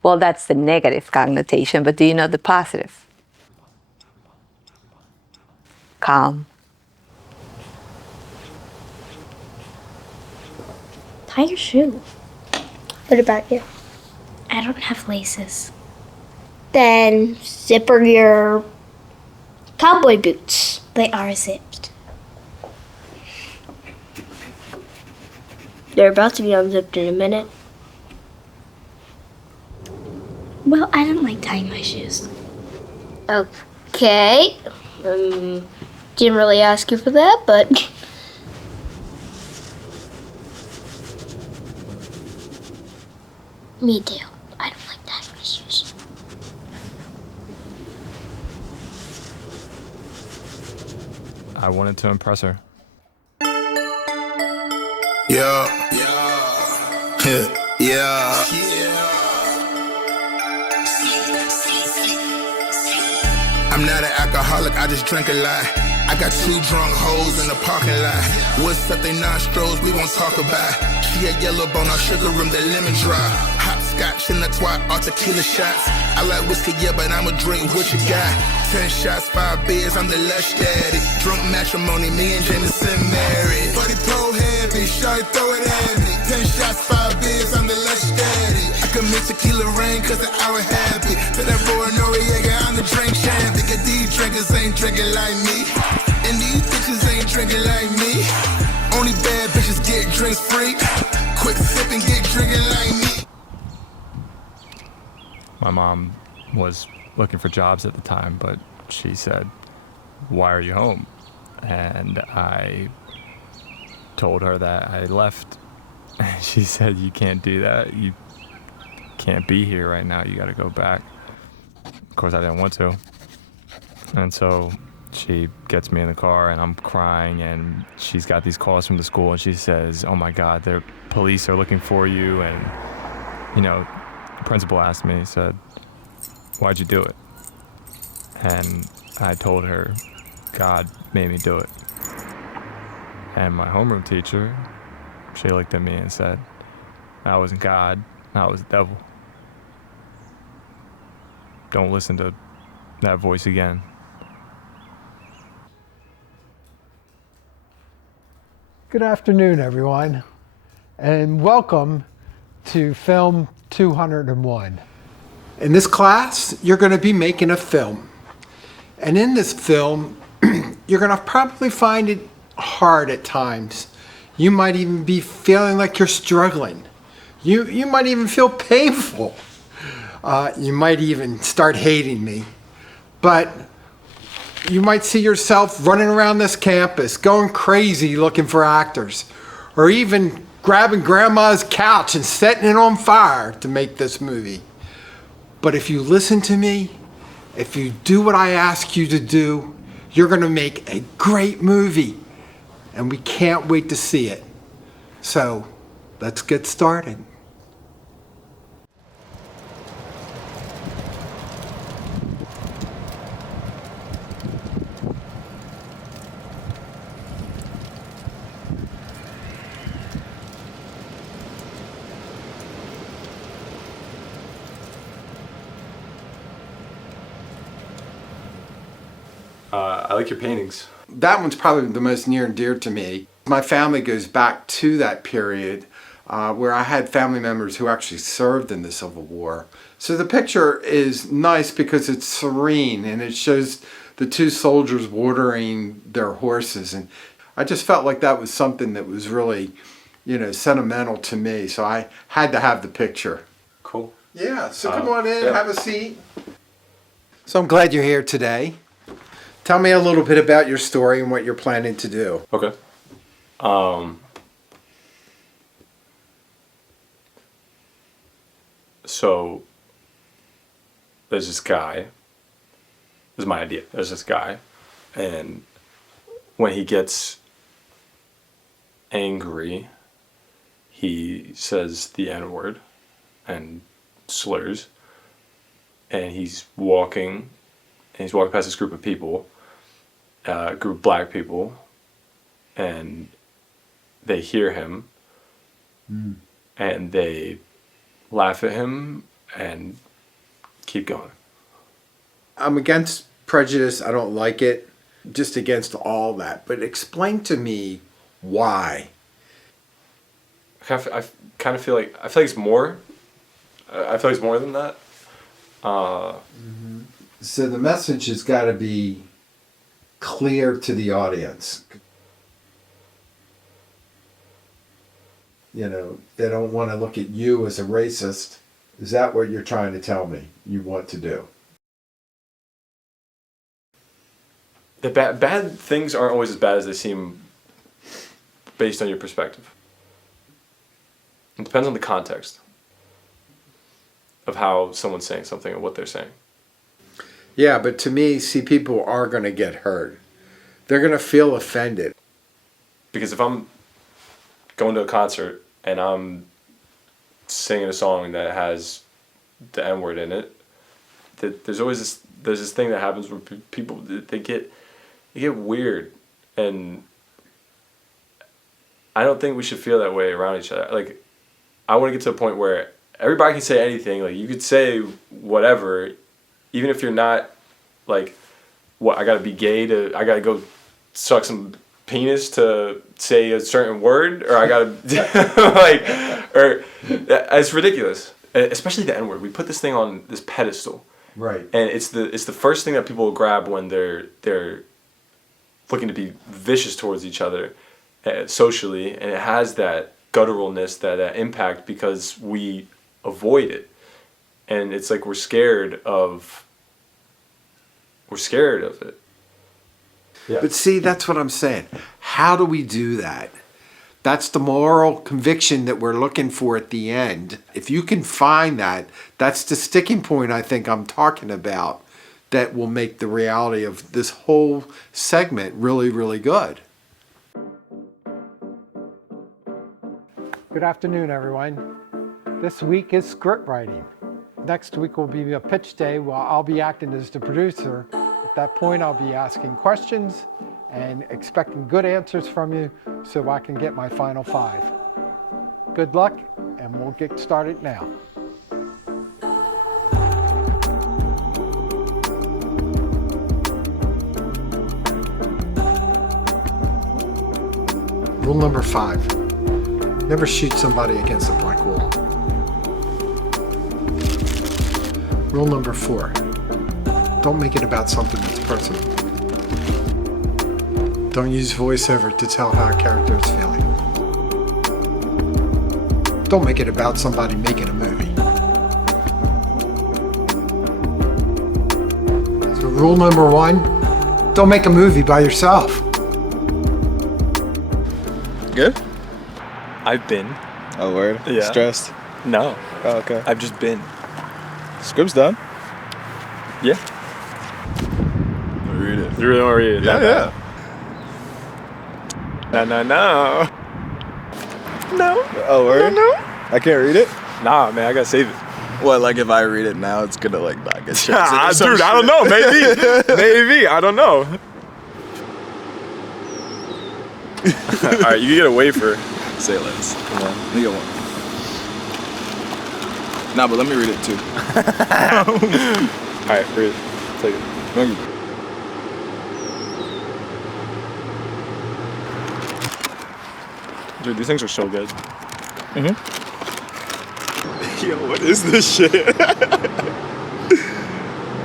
Well, that's the negative connotation, but do you know the positive? Calm. Tie your shoe. What about you? I don't have laces. Then zipper your cowboy boots. They are zipped. They're about to be unzipped in a minute. Well, I don't like tying my shoes. Okay. Didn't really ask you for that, but... Me too. I don't like tying my shoes. I wanted to impress her. Yeah. Yeah. I'm not an alcoholic, I just drink a lot. I got 2 drunk hoes in the parking lot. What's up they nostrils, we won't talk about. She a yellow bone, I sugar rim, the lemon drop. Hopscotch in the twat, all tequila shots. I like whiskey, yeah, but I'ma drink what you got. 10 shots, 5 beers, I'm the lush daddy. Drunk matrimony, me and Jameson married. Buddy pro heavy, shawty throw it at me. 10 shots, 5 beers, I'm the lush daddy. I can make tequila rain cause the hour happy. To that boy Noriega, I'm the drink champ. Because these drinkers ain't drinking like me. And these bitches ain't drinking like me. Only bad bitches get drinks free. Quick sip and get drinking like me. My mom was looking for jobs at the time, but she said, "Why are you home?" And I told her that I left. And she said, "You can't do that. You can't be here right now. You got to go back." Of course, I didn't want to. And so she gets me in the car and I'm crying, and she's got these calls from the school and she says, "Oh my God, the police are looking for you." And, you know, the principal asked me, he said, "Why'd you do it?" And I told her, "God made me do it." And my homeroom teacher, she looked at me and said, "That wasn't God, that was the devil. Don't listen to that voice again." Good afternoon, everyone, and welcome to Film 201. In this class, you're going to be making a film. And in this film, you're going to probably find it hard at times. You might even be feeling like you're struggling. You might even feel painful. You might even start hating me. But you might see yourself running around this campus, going crazy looking for actors, or even grabbing grandma's couch and setting it on fire to make this movie. But if you listen to me, if you do what I ask you to do, you're going to make a great movie, and we can't wait to see it. So let's get started. I like your paintings. That one's probably the most near and dear to me. My family goes back to that period where I had family members who actually served in the Civil War. So the picture is nice because it's serene and it shows the two soldiers watering their horses. And I just felt like that was something that was really, sentimental to me. So I had to have the picture. Cool. Yeah, so come on in, have a seat. So I'm glad you're here today. Tell me a little bit about your story and what you're planning to do. Okay. So there's this guy. This is my idea. There's this guy, and when he gets angry, he says the N-word and slurs, and he's walking past this group of people, a group of black people, and they hear him, and they laugh at him and keep going. I'm against prejudice. I don't like it. Just against all that. But explain to me why. I kind of feel like it's more. I feel like it's more than that. So the message has got to be clear to the audience. They don't want to look at you as a racist. Is that what you're trying to tell me you want to do? The bad things aren't always as bad as they seem based on your perspective. It depends on the context of how someone's saying something or what they're saying. Yeah, but to me, people are going to get hurt. They're going to feel offended. Because if I'm going to a concert and I'm singing a song that has the N-word in it, there's always this thing that happens where people they get weird, and I don't think we should feel that way around each other. Like, I want to get to a point where everybody can say anything. Like, you could say whatever, even if you're not, like, what, I gotta be gay I gotta go suck some penis to say a certain word, or I gotta it's ridiculous. Especially the N-word. We put this thing on this pedestal, right? And it's the first thing that people will grab when they're looking to be vicious towards each other socially, and it has that gutturalness, that impact, because we avoid it, and it's like we're scared of it. Yeah. But see, that's what I'm saying. How do we do that? That's the moral conviction that we're looking for at the end. If you can find that, that's the sticking point I think I'm talking about, that will make the reality of this whole segment really, really good. Good afternoon, everyone. This week is script writing. Next week will be a pitch day where I'll be acting as the producer. At that point, I'll be asking questions and expecting good answers from you so I can get my final 5. Good luck, and we'll get started now. Rule number 5. Never shoot somebody against a blank wall. Rule number 4. Don't make it about something that's personal. Don't use voiceover to tell how a character is feeling. Don't make it about somebody making a movie. So rule number 1, don't make a movie by yourself. Good? I've been. Oh, word? Yeah. Stressed? No. Oh, okay. I've just been. Script's done? Yeah. Let me read it. You really want to read it? Yeah. No. Oh, word? No. I can't read it? Nah, man, I gotta save it. What, like if I read it now, it's gonna like not get shit. Dude, I don't know. Maybe. I don't know. All right, you can get a wafer. Say less. Come on. Let me get one. Nah, but let me read it too. All right, read it. Take it. Dude, these things are so good. Yo, what is this shit?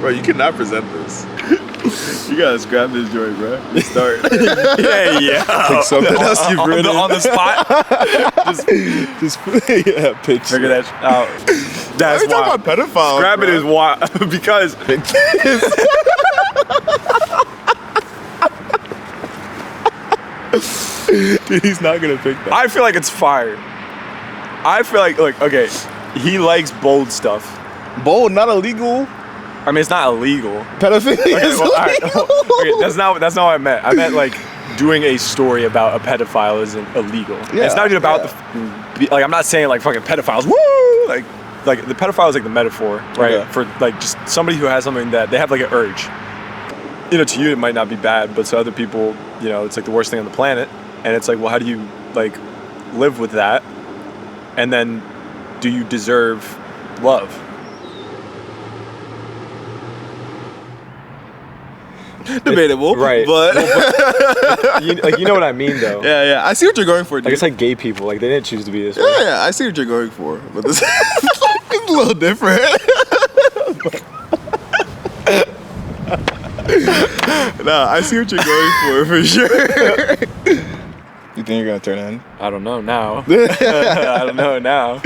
Bro, you cannot present this. You gotta scrap this joint, bro. Start. yeah. Pick something else you've written. On the spot? just yeah, pitch. Figure that out. That's why. Talking about pedophiles. Scrap it is why. Because. Dude, he's not gonna pick that. I feel like it's fire. I feel like, okay, he likes bold stuff. Bold, not illegal. I mean, it's not illegal. Pedophilia is illegal. Right. Okay, that's not what I meant. I meant like doing a story about a pedophile isn't illegal. Yeah, it's not even about I'm not saying like fucking pedophiles. Woo! Like the pedophile is like the metaphor, right? Okay. For like just somebody who has something that they have like an urge. You know, to you it might not be bad, but to other people, you know, it's like the worst thing on the planet. And it's like, well, how do you like live with that? And then, do you deserve love? Debatable, right? But, you know what I mean, though. Yeah. I see what you're going for, dude. Like it's like gay people, like they didn't choose to be this way. Yeah. I see what you're going for, but this is a little different. Nah, I see what you're going for sure. You think you're gonna turn in? I don't know now. I don't know now.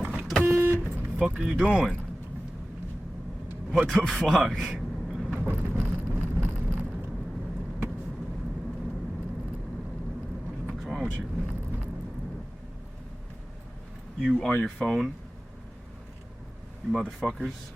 What the fuck are you doing? What the fuck? What's wrong with you? You on your phone? You motherfuckers.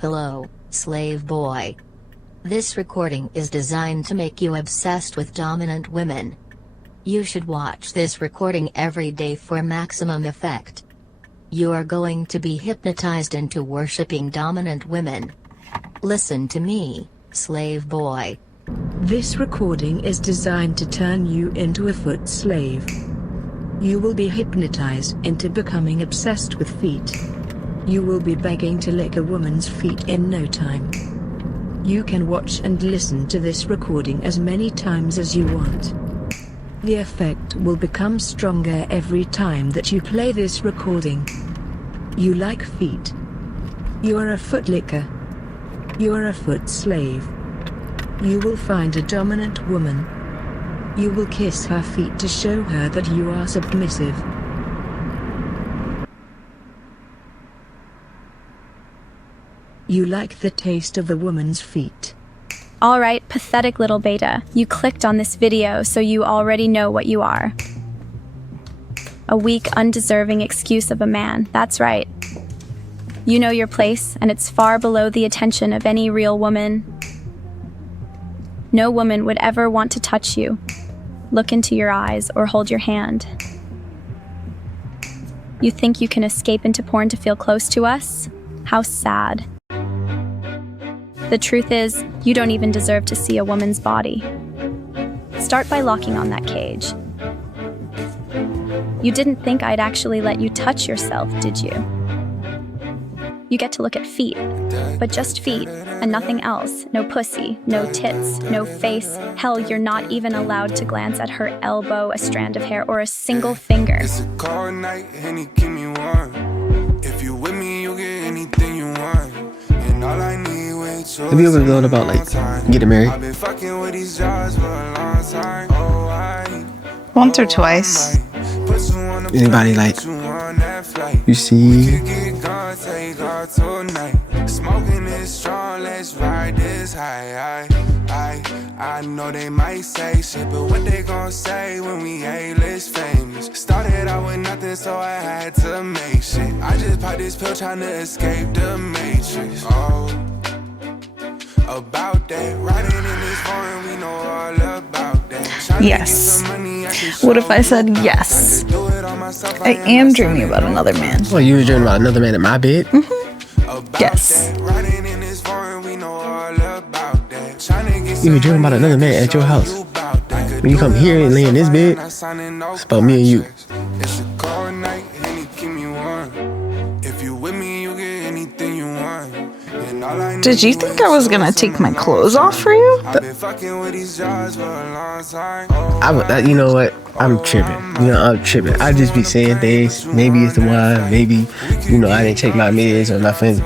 Hello, slave boy. This recording is designed to make you obsessed with dominant women. You should watch this recording every day for maximum effect. You are going to be hypnotized into worshipping dominant women. Listen to me, slave boy. This recording is designed to turn you into a foot slave. You will be hypnotized into becoming obsessed with feet. You will be begging to lick a woman's feet in no time. You can watch and listen to this recording as many times as you want. The effect will become stronger every time that you play this recording. You like feet. You are a foot licker. You are a foot slave. You will find a dominant woman. You will kiss her feet to show her that you are submissive. You like the taste of the woman's feet. Alright, pathetic little beta. You clicked on this video, so you already know what you are. A weak, undeserving excuse of a man, that's right. You know your place, and it's far below the attention of any real woman. No woman would ever want to touch you, look into your eyes, or hold your hand. You think you can escape into porn to feel close to us? How sad. The truth is, you don't even deserve to see a woman's body. Start by locking on that cage. You didn't think I'd actually let you touch yourself, did you? You get to look at feet, but just feet, and nothing else. No pussy, no tits, no face. Hell, you're not even allowed to glance at her elbow, a strand of hair, or a single finger. It's a cold night, and he give me one. If you with me, you get anything you want. And all I need. Have you ever thought about getting married? Once or twice. Anybody you see? Smoking is strong, let's ride this high. I know they might say shit, but what they gon' say when we A-list famous? Started out with nothing, so I had to make shit. I just popped this pill trying to escape the matrix. About that, riding in this foreign, we know all about that. Yes. What if I said yes? I am dreaming about another man. Well, you were dreaming about another man in my bed? Yes. You were dreaming about another man at your house. When you come here and lay in this bed, it's about me and you. It's a cold night, and he give me one. If you with me, you get anything you want. Did you think I was gonna take my clothes off for you? You know what? I'm tripping. I'm tripping. I just be saying things. Maybe it's the wine. Maybe, I didn't take my meds or nothing.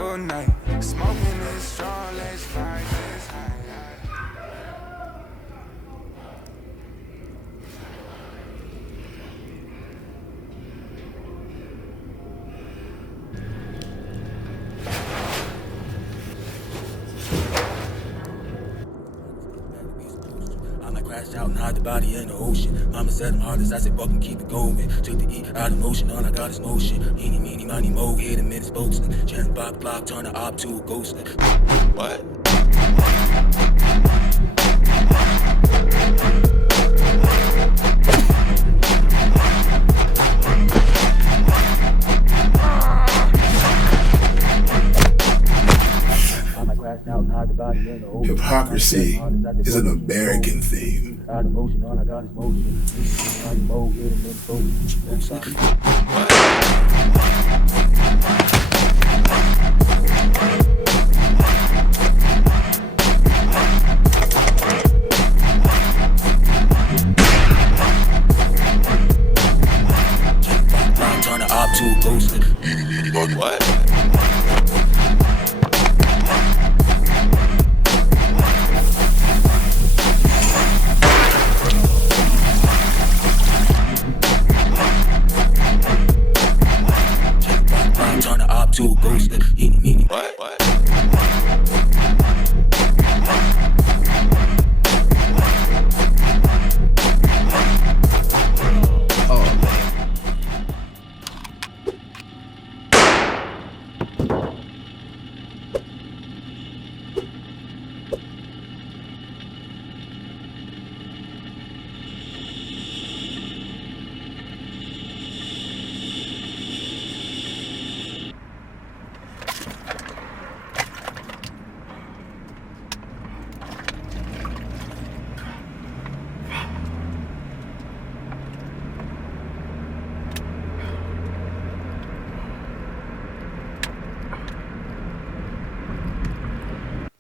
Out and hide the body in the ocean. Mama said I'm hardest, I said fucking keep it going. Took the E out of motion, all I got is motion. Eeny, meeny, miny, mo, hit a minute spokesman. Chatting 5 o'clock, turn the op to a ghost. What? Hypocrisy is an American theme. Turn the op to a ghost. What?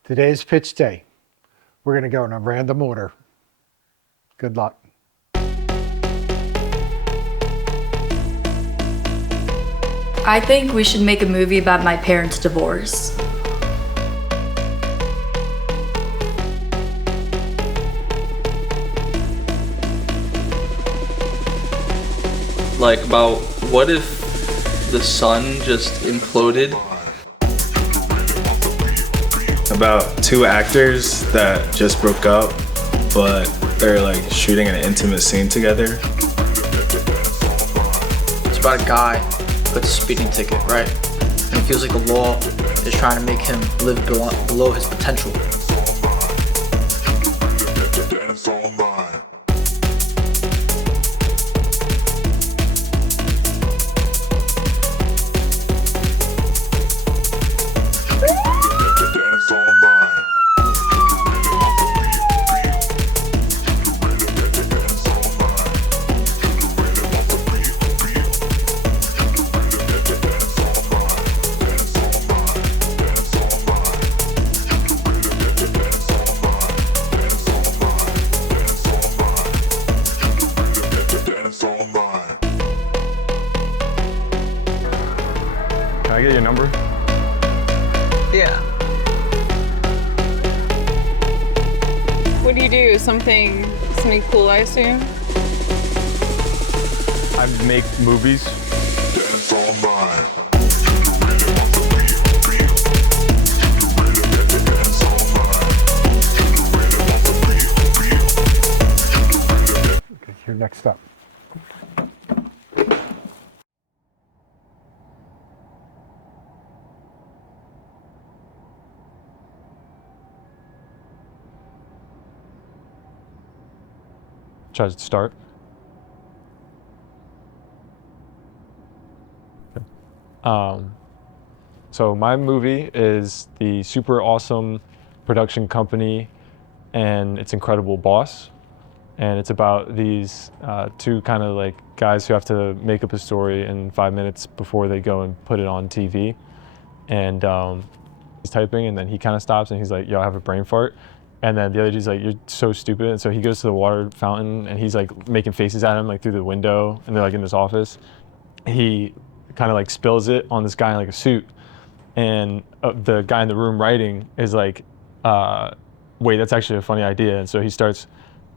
Today's pitch day. We're going to go in a random order. Good luck. I think we should make a movie about my parents' divorce. Like about what if the sun just imploded? About two actors that just broke up, but they're like shooting an intimate scene together. It's about a guy who gets a speeding ticket, right? And it feels like the law is trying to make him live below his potential. Can I get your number? Yeah. What do you do? Something cool, I assume? I make movies. Okay, you're next up. Tries to start. Okay. So my movie is the super awesome production company and its incredible boss. And it's about these two kind of like guys who have to make up a story in 5 minutes before they go and put it on TV. And he's typing and then he kind of stops and he's like, yo, I have a brain fart. And then the other dude's like, you're so stupid. And so he goes to the water fountain and he's like making faces at him like through the window. And they're like in this office. He kind of like spills it on this guy in like a suit. And the guy in the room writing is like, wait, that's actually a funny idea. And so he starts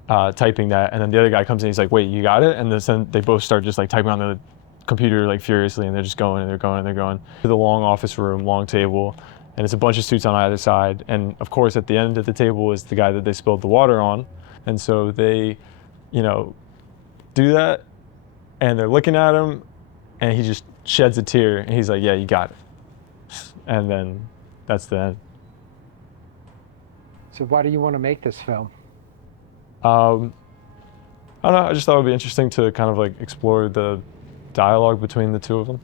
typing that. And then the other guy comes in, he's like, wait, you got it? And then they both start just like typing on the computer like furiously. And they're just going and they're going and they're going to the long office room, long table. And it's a bunch of suits on either side. And of course, at the end of the table is the guy that they spilled the water on. And so they, you know, do that. And they're looking at him. And he just sheds a tear. And he's like, yeah, you got it. And then that's the end. So why do you want to make this film? I don't know. I just thought it would be interesting to kind of like explore the dialogue between the two of them.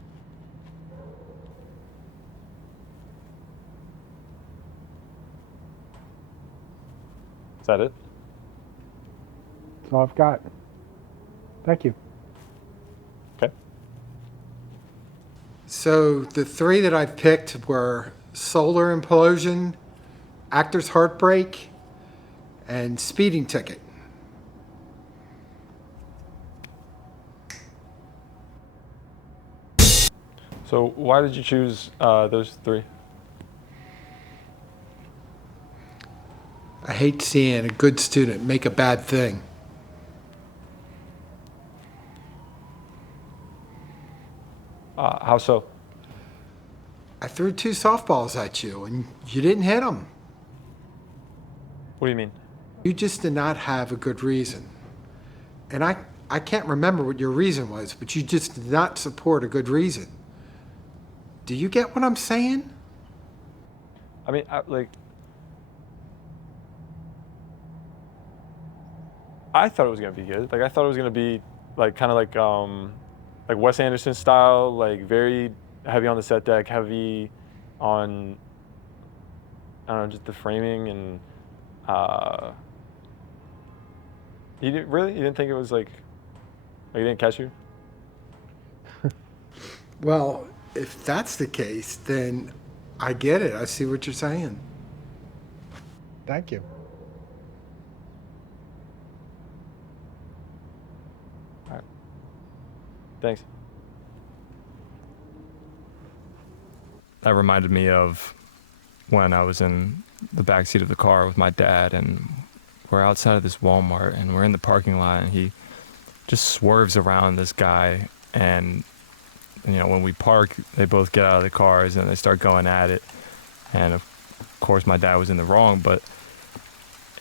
Is that it? That's all I've got. Thank you. Okay. So the three that I picked were Solar Implosion, Actor's Heartbreak, and Speeding Ticket. So why did you choose those three? I hate seeing a good student make a bad thing. How so? I threw 2 softballs at you and you didn't hit them. What do you mean? You just did not have a good reason. And I can't remember what your reason was, but you just did not support a good reason. Do you get what I'm saying? I mean, I thought it was gonna be good. Like I thought it was gonna be like kind of like Wes Anderson style, like very heavy on the set deck, heavy on I don't know, just the framing and you didn't think it was like it didn't catch you? Well, if that's the case, then I get it. I see what you're saying. Thank you. All right. Thanks. That reminded me of when I was in the backseat of the car with my dad, and we're outside of this Walmart, and we're in the parking lot, and he just swerves around this guy, and you know, when we park, they both get out of the cars and they start going at it. And of course my dad was in the wrong, but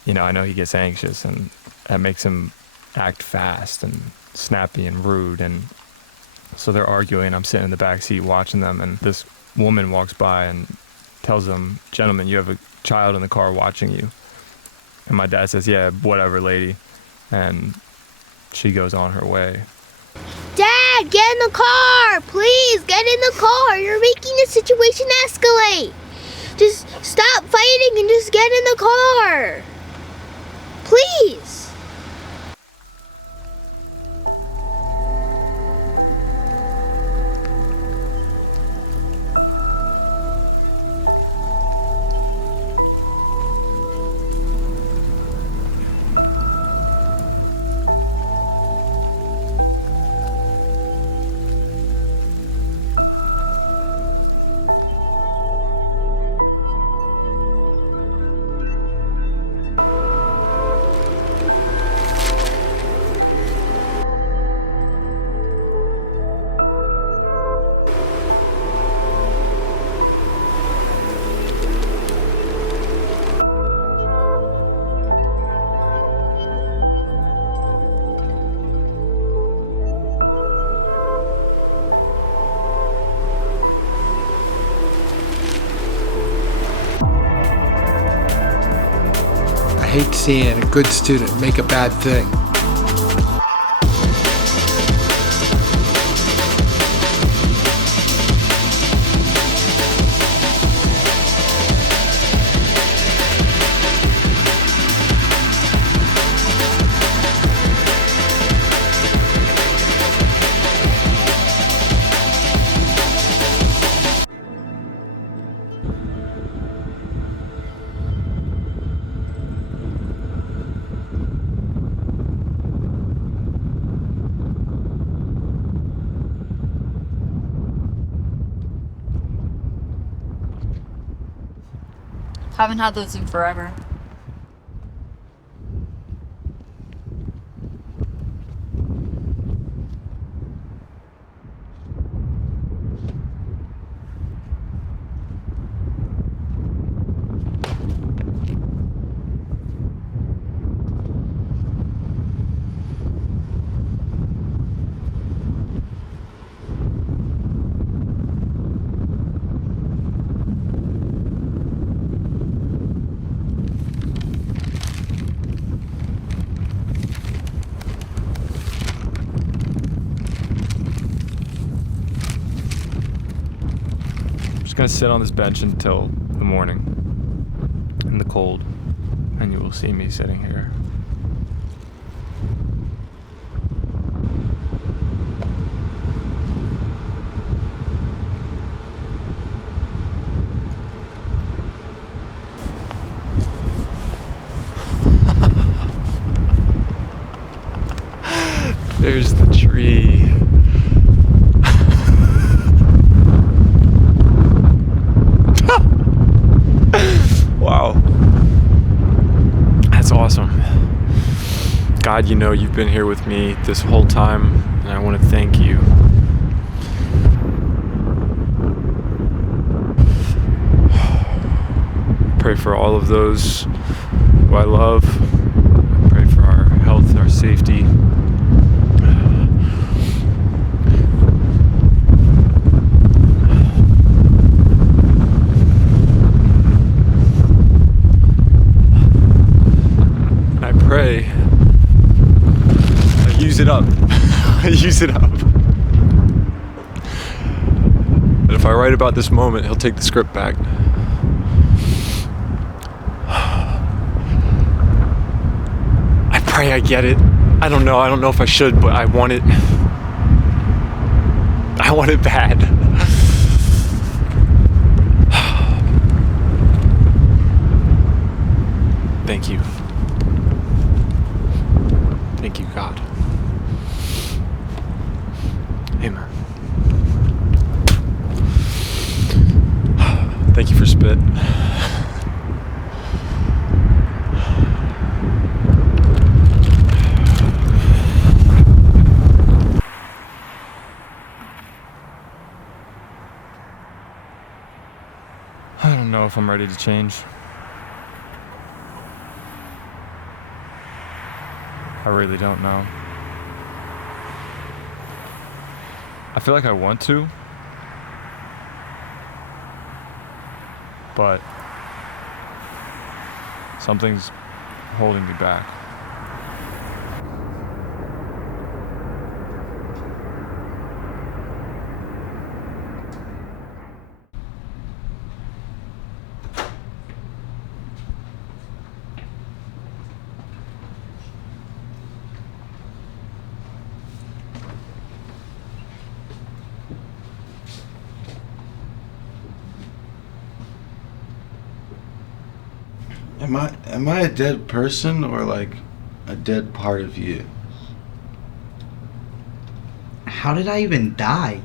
you know, I know he gets anxious, and that makes him act fast and snappy and rude. And so they're arguing. I'm sitting in the back seat watching them, and this woman walks by and tells them, "Gentlemen, you have a child in the car watching you." And my dad says, "Yeah, whatever, lady." And she goes on her way. Dad, get in the car! Please, get in the car! You're making the situation escalate! Just stop fighting and just get in the car! Please! I hate seeing a good student make a bad thing. Haven't had those in forever. Just gonna sit on this bench until the morning in the cold, and you will see me sitting here. There's the tree. Wow. That's awesome. God, you know you've been here with me this whole time, and I want to thank you. Pray for all of those who I love. Pray for our health, our safety. Pray. I use it up. I use it up. But if I write about this moment, he'll take the script back. I pray I get it. I don't know if I should, but I want it. I want it bad. Thank you. Thank you, God. Amen. Thank you for spit. I don't know if I'm ready to change. I really don't know. I feel like I want to, but something's holding me back. Am I a dead person or like a dead part of you? How did I even die?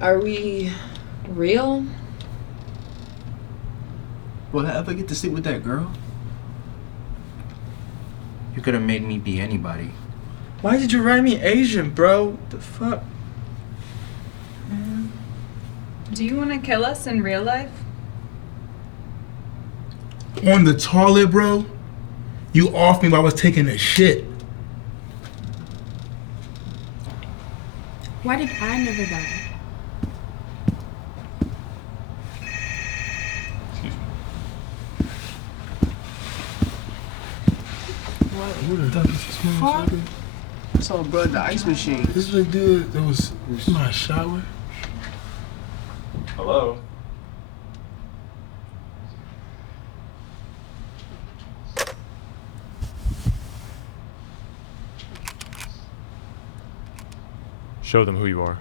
Are we real? Will I ever get to sleep with that girl? You could have made me be anybody. Why did you write me Asian, bro? The fuck? Do you want to kill us in real life? On the toilet, bro? You off me while I was taking a shit. Why did I never die? Who the fuck is this motherfucker? I saw bro at the ice machine. This is the dude that was in my shower. Hello? Show them who you are.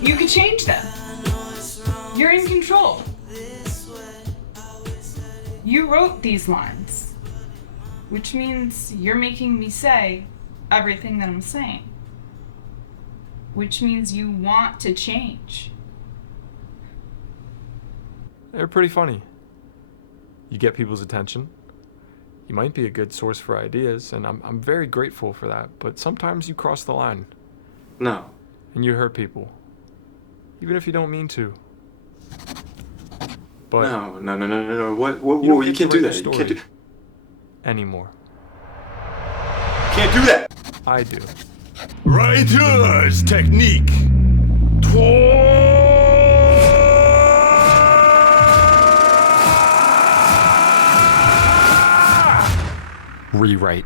You can change them. You're in control. You wrote these lines, which means you're making me say everything that I'm saying, which means you want to change. They're pretty funny. You get people's attention. You might be a good source for ideas, and I'm very grateful for that, but sometimes you cross the line. No. And you hurt people. Even if you don't mean to. But No. What you don't you get can't to do write that. the You can't do story anymore. Can't do that. I do. Writer's technique. Rewrite.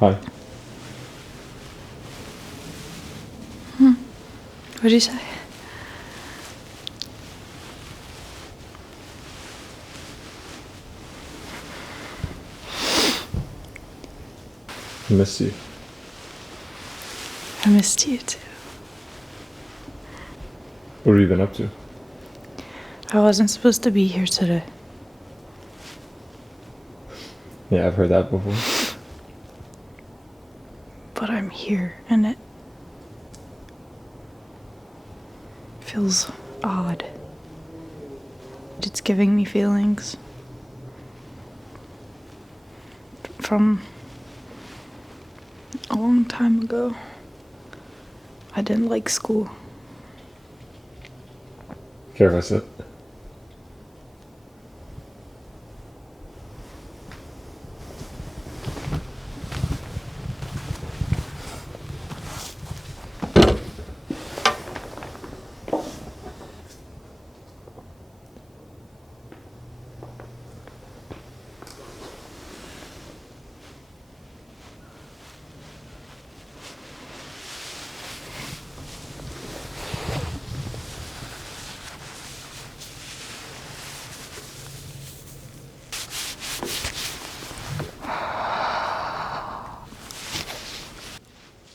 Hi. What'd you say? I missed you. I missed you too. What have you been up to? I wasn't supposed to be here today. Yeah, I've heard that before. But I'm here and it feels odd. It's giving me feelings from a long time ago. I didn't like school. Care if I sit?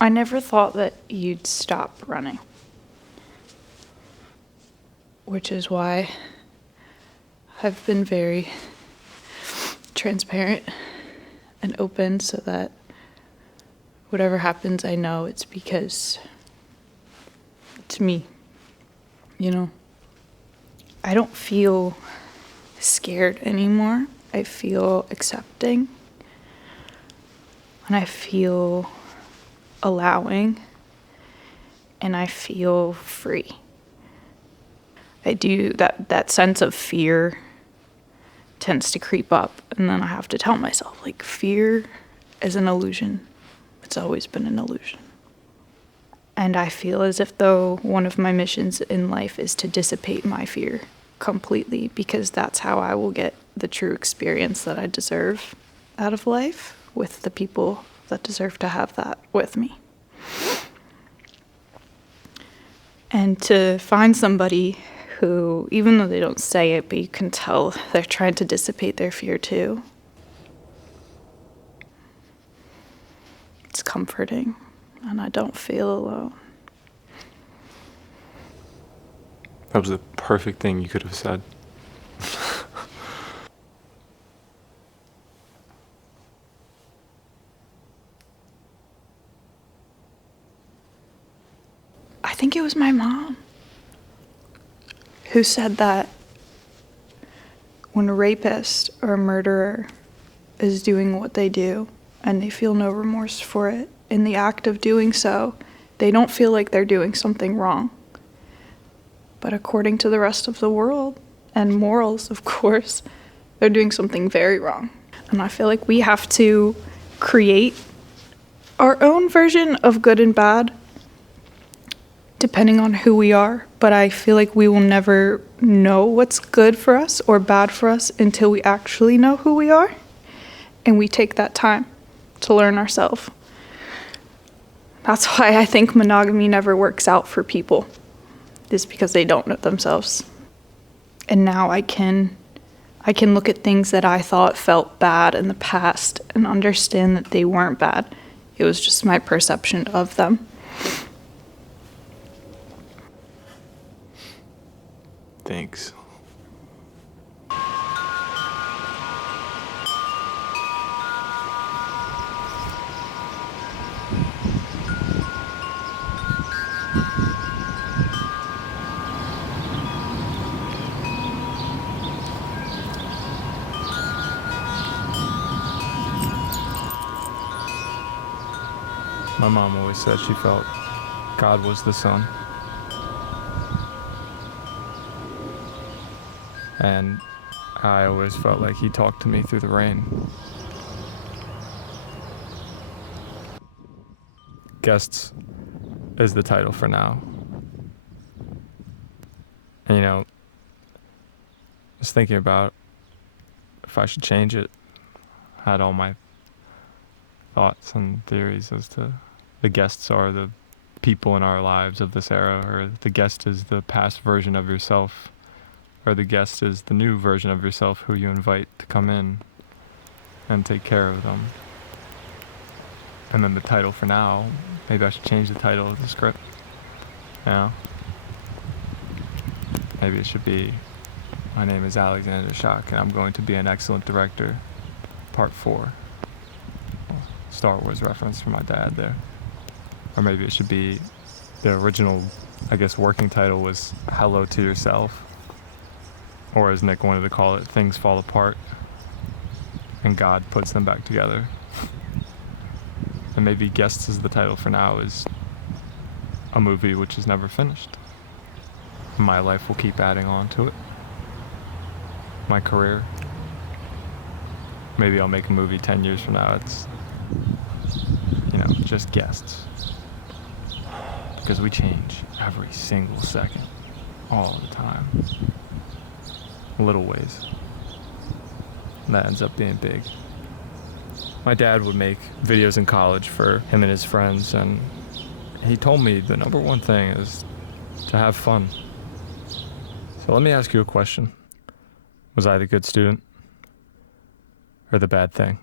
I never thought that you'd stop running. Which is why I've been very transparent and open so that whatever happens, I know it's because it's me, you know? I don't feel scared anymore. I feel accepting. And I feel allowing. And I feel free. I do, that sense of fear tends to creep up, and then I have to tell myself, like, fear is an illusion. It's always been an illusion. And I feel as if though one of my missions in life is to dissipate my fear completely, because that's how I will get the true experience that I deserve out of life with the people that deserve to have that with me. And to find somebody who, even though they don't say it, but you can tell they're trying to dissipate their fear too. It's comforting, and I don't feel alone. That was the perfect thing you could have said. I think it was my mom who said that when a rapist or a murderer is doing what they do and they feel no remorse for it, in the act of doing so, they don't feel like they're doing something wrong. But according to the rest of the world, and morals, of course, they're doing something very wrong. And I feel like we have to create our own version of good and bad, depending on who we are. But I feel like we will never know what's good for us or bad for us until we actually know who we are. And we take that time to learn ourselves. That's why I think monogamy never works out for people, is because they don't know themselves. And now I can look at things that I thought felt bad in the past and understand that they weren't bad. It was just my perception of them. Thanks. My mom always said she felt God was the sun. And I always felt like he talked to me through the rain. Guests is the title for now. And, you know, I was thinking about if I should change it. I had all my thoughts and theories as to the guests are the people in our lives of this era, or the guest is the past version of yourself, or the guest is the new version of yourself who you invite to come in and take care of them. And then the title for now, maybe I should change the title of the script. You know? Maybe it should be, my name is Alexander Shaak and I'm going to be an excellent director, part 4. Star Wars reference from my dad there. Or maybe it should be, the original, I guess, working title was Hello to Yourself. Or as Nick wanted to call it, Things Fall Apart and God puts them back together. And maybe Guests is the title for now, is a movie which is never finished. My life will keep adding on to it. My career. Maybe I'll make a movie 10 years from now. It's, you know, just Guests. Because we change every single second, all the time. Little ways. And that ends up being big. My dad would make videos in college for him and his friends, and he told me the number one thing is to have fun. So let me ask you a question. Was I the good student? Or the bad thing?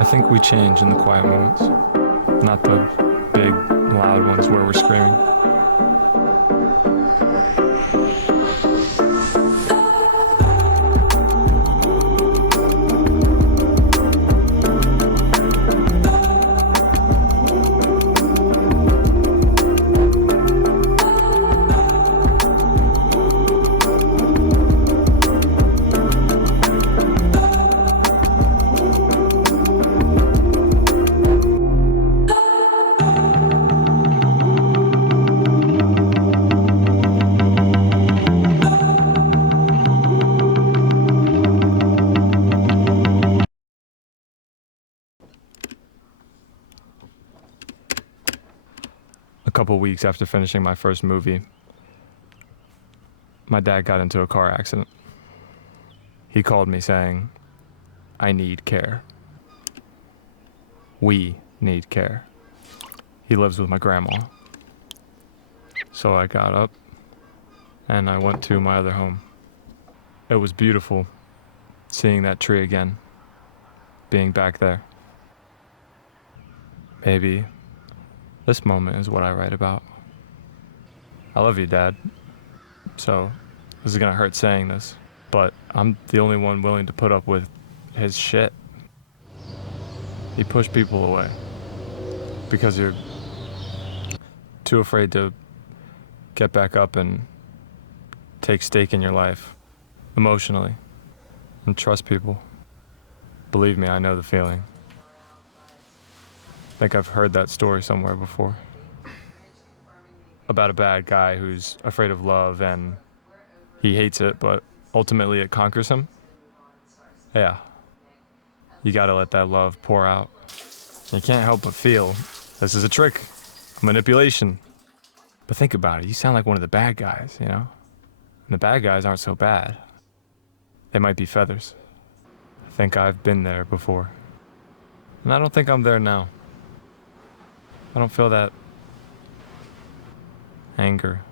I think we change in the quiet moments, not the big, loud ones where we're screaming. couple weeks after finishing my first movie, my dad got into a car accident. He called me saying, "I need care. We need care." He lives with my grandma. So I got up and I went to my other home. It was beautiful seeing that tree again, being back there. Maybe this moment is what I write about. I love you, Dad. So this is gonna hurt saying this, but I'm the only one willing to put up with his shit. He pushed people away because you're too afraid to get back up and take stake in your life emotionally and trust people. Believe me, I know the feeling. I think I've heard that story somewhere before. About a bad guy who's afraid of love and he hates it, but ultimately it conquers him. Yeah. You gotta let that love pour out. You can't help but feel this is a trick, manipulation. But think about it, you sound like one of the bad guys, you know? And the bad guys aren't so bad. They might be feathers. I think I've been there before. And I don't think I'm there now. I don't feel that anger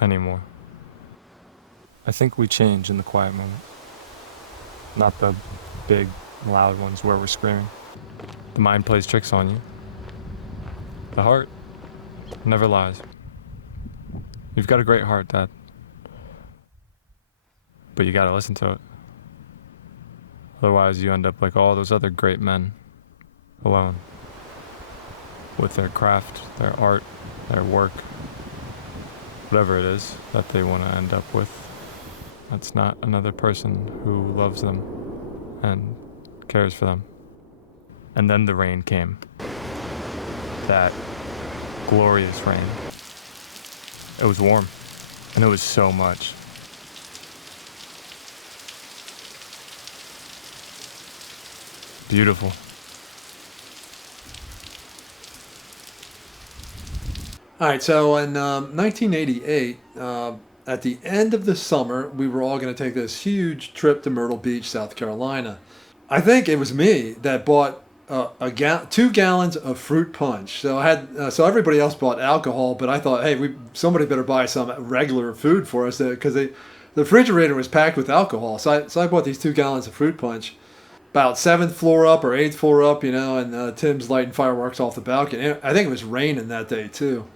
anymore. I think we change in the quiet moment. Not the big, loud ones where we're screaming. The mind plays tricks on you. The heart never lies. You've got a great heart, Dad. But you gotta listen to it. Otherwise you end up like all those other great men, alone. With their craft, their art, their work, whatever it is that they want to end up with. That's not another person who loves them and cares for them. And then the rain came. That glorious rain. It was warm, and it was so much. Beautiful. All right, so in 1988, at the end of the summer, we were all going to take this huge trip to Myrtle Beach, South Carolina. I think it was me that bought 2 gallons of fruit punch. So I had, so everybody else bought alcohol, but I thought, hey, somebody better buy some regular food for us because the refrigerator was packed with alcohol. So I bought these 2 gallons of fruit punch. About 7th floor up or 8th floor up, you know, and Tim's lighting fireworks off the balcony. I think it was raining that day too.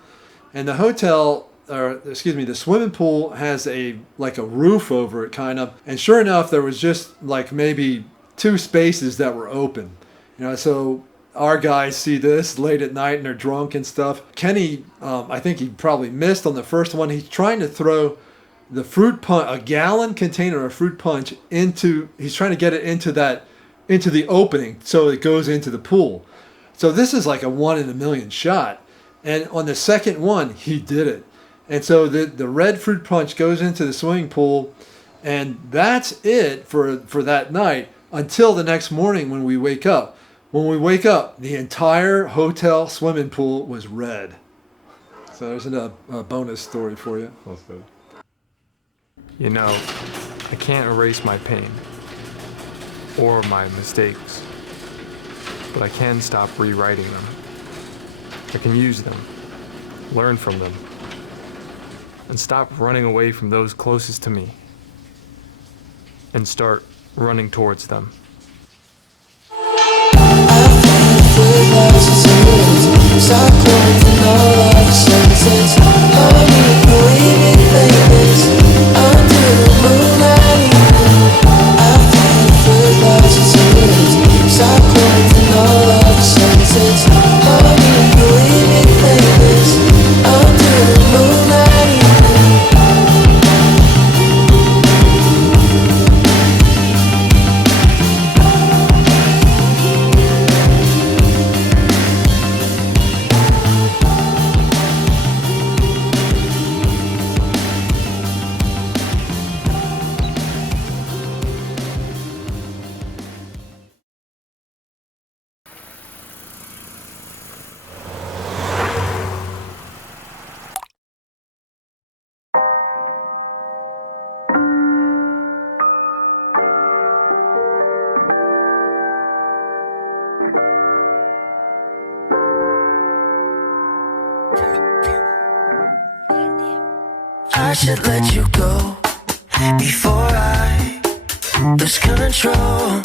And the hotel, the swimming pool has a roof over it kind of. And sure enough, there was just like maybe 2 spaces that were open. You know, so our guys see this late at night and they're drunk and stuff. Kenny, I think he probably missed on the first one. He's trying to throw the fruit punch, a gallon container of fruit punch he's trying to get it into the opening so it goes into the pool. So this is like a 1 in a million shot. And on the second one, he did it. And so the red fruit punch goes into the swimming pool, and that's it for that night until the next morning when we wake up. When we wake up, the entire hotel swimming pool was red. So there's a bonus story for you. That's good. You know, I can't erase my pain or my mistakes, but I can stop rewriting them. I can use them, learn from them, and stop running away from those closest to me and start running towards them. I should let you go before I lose control.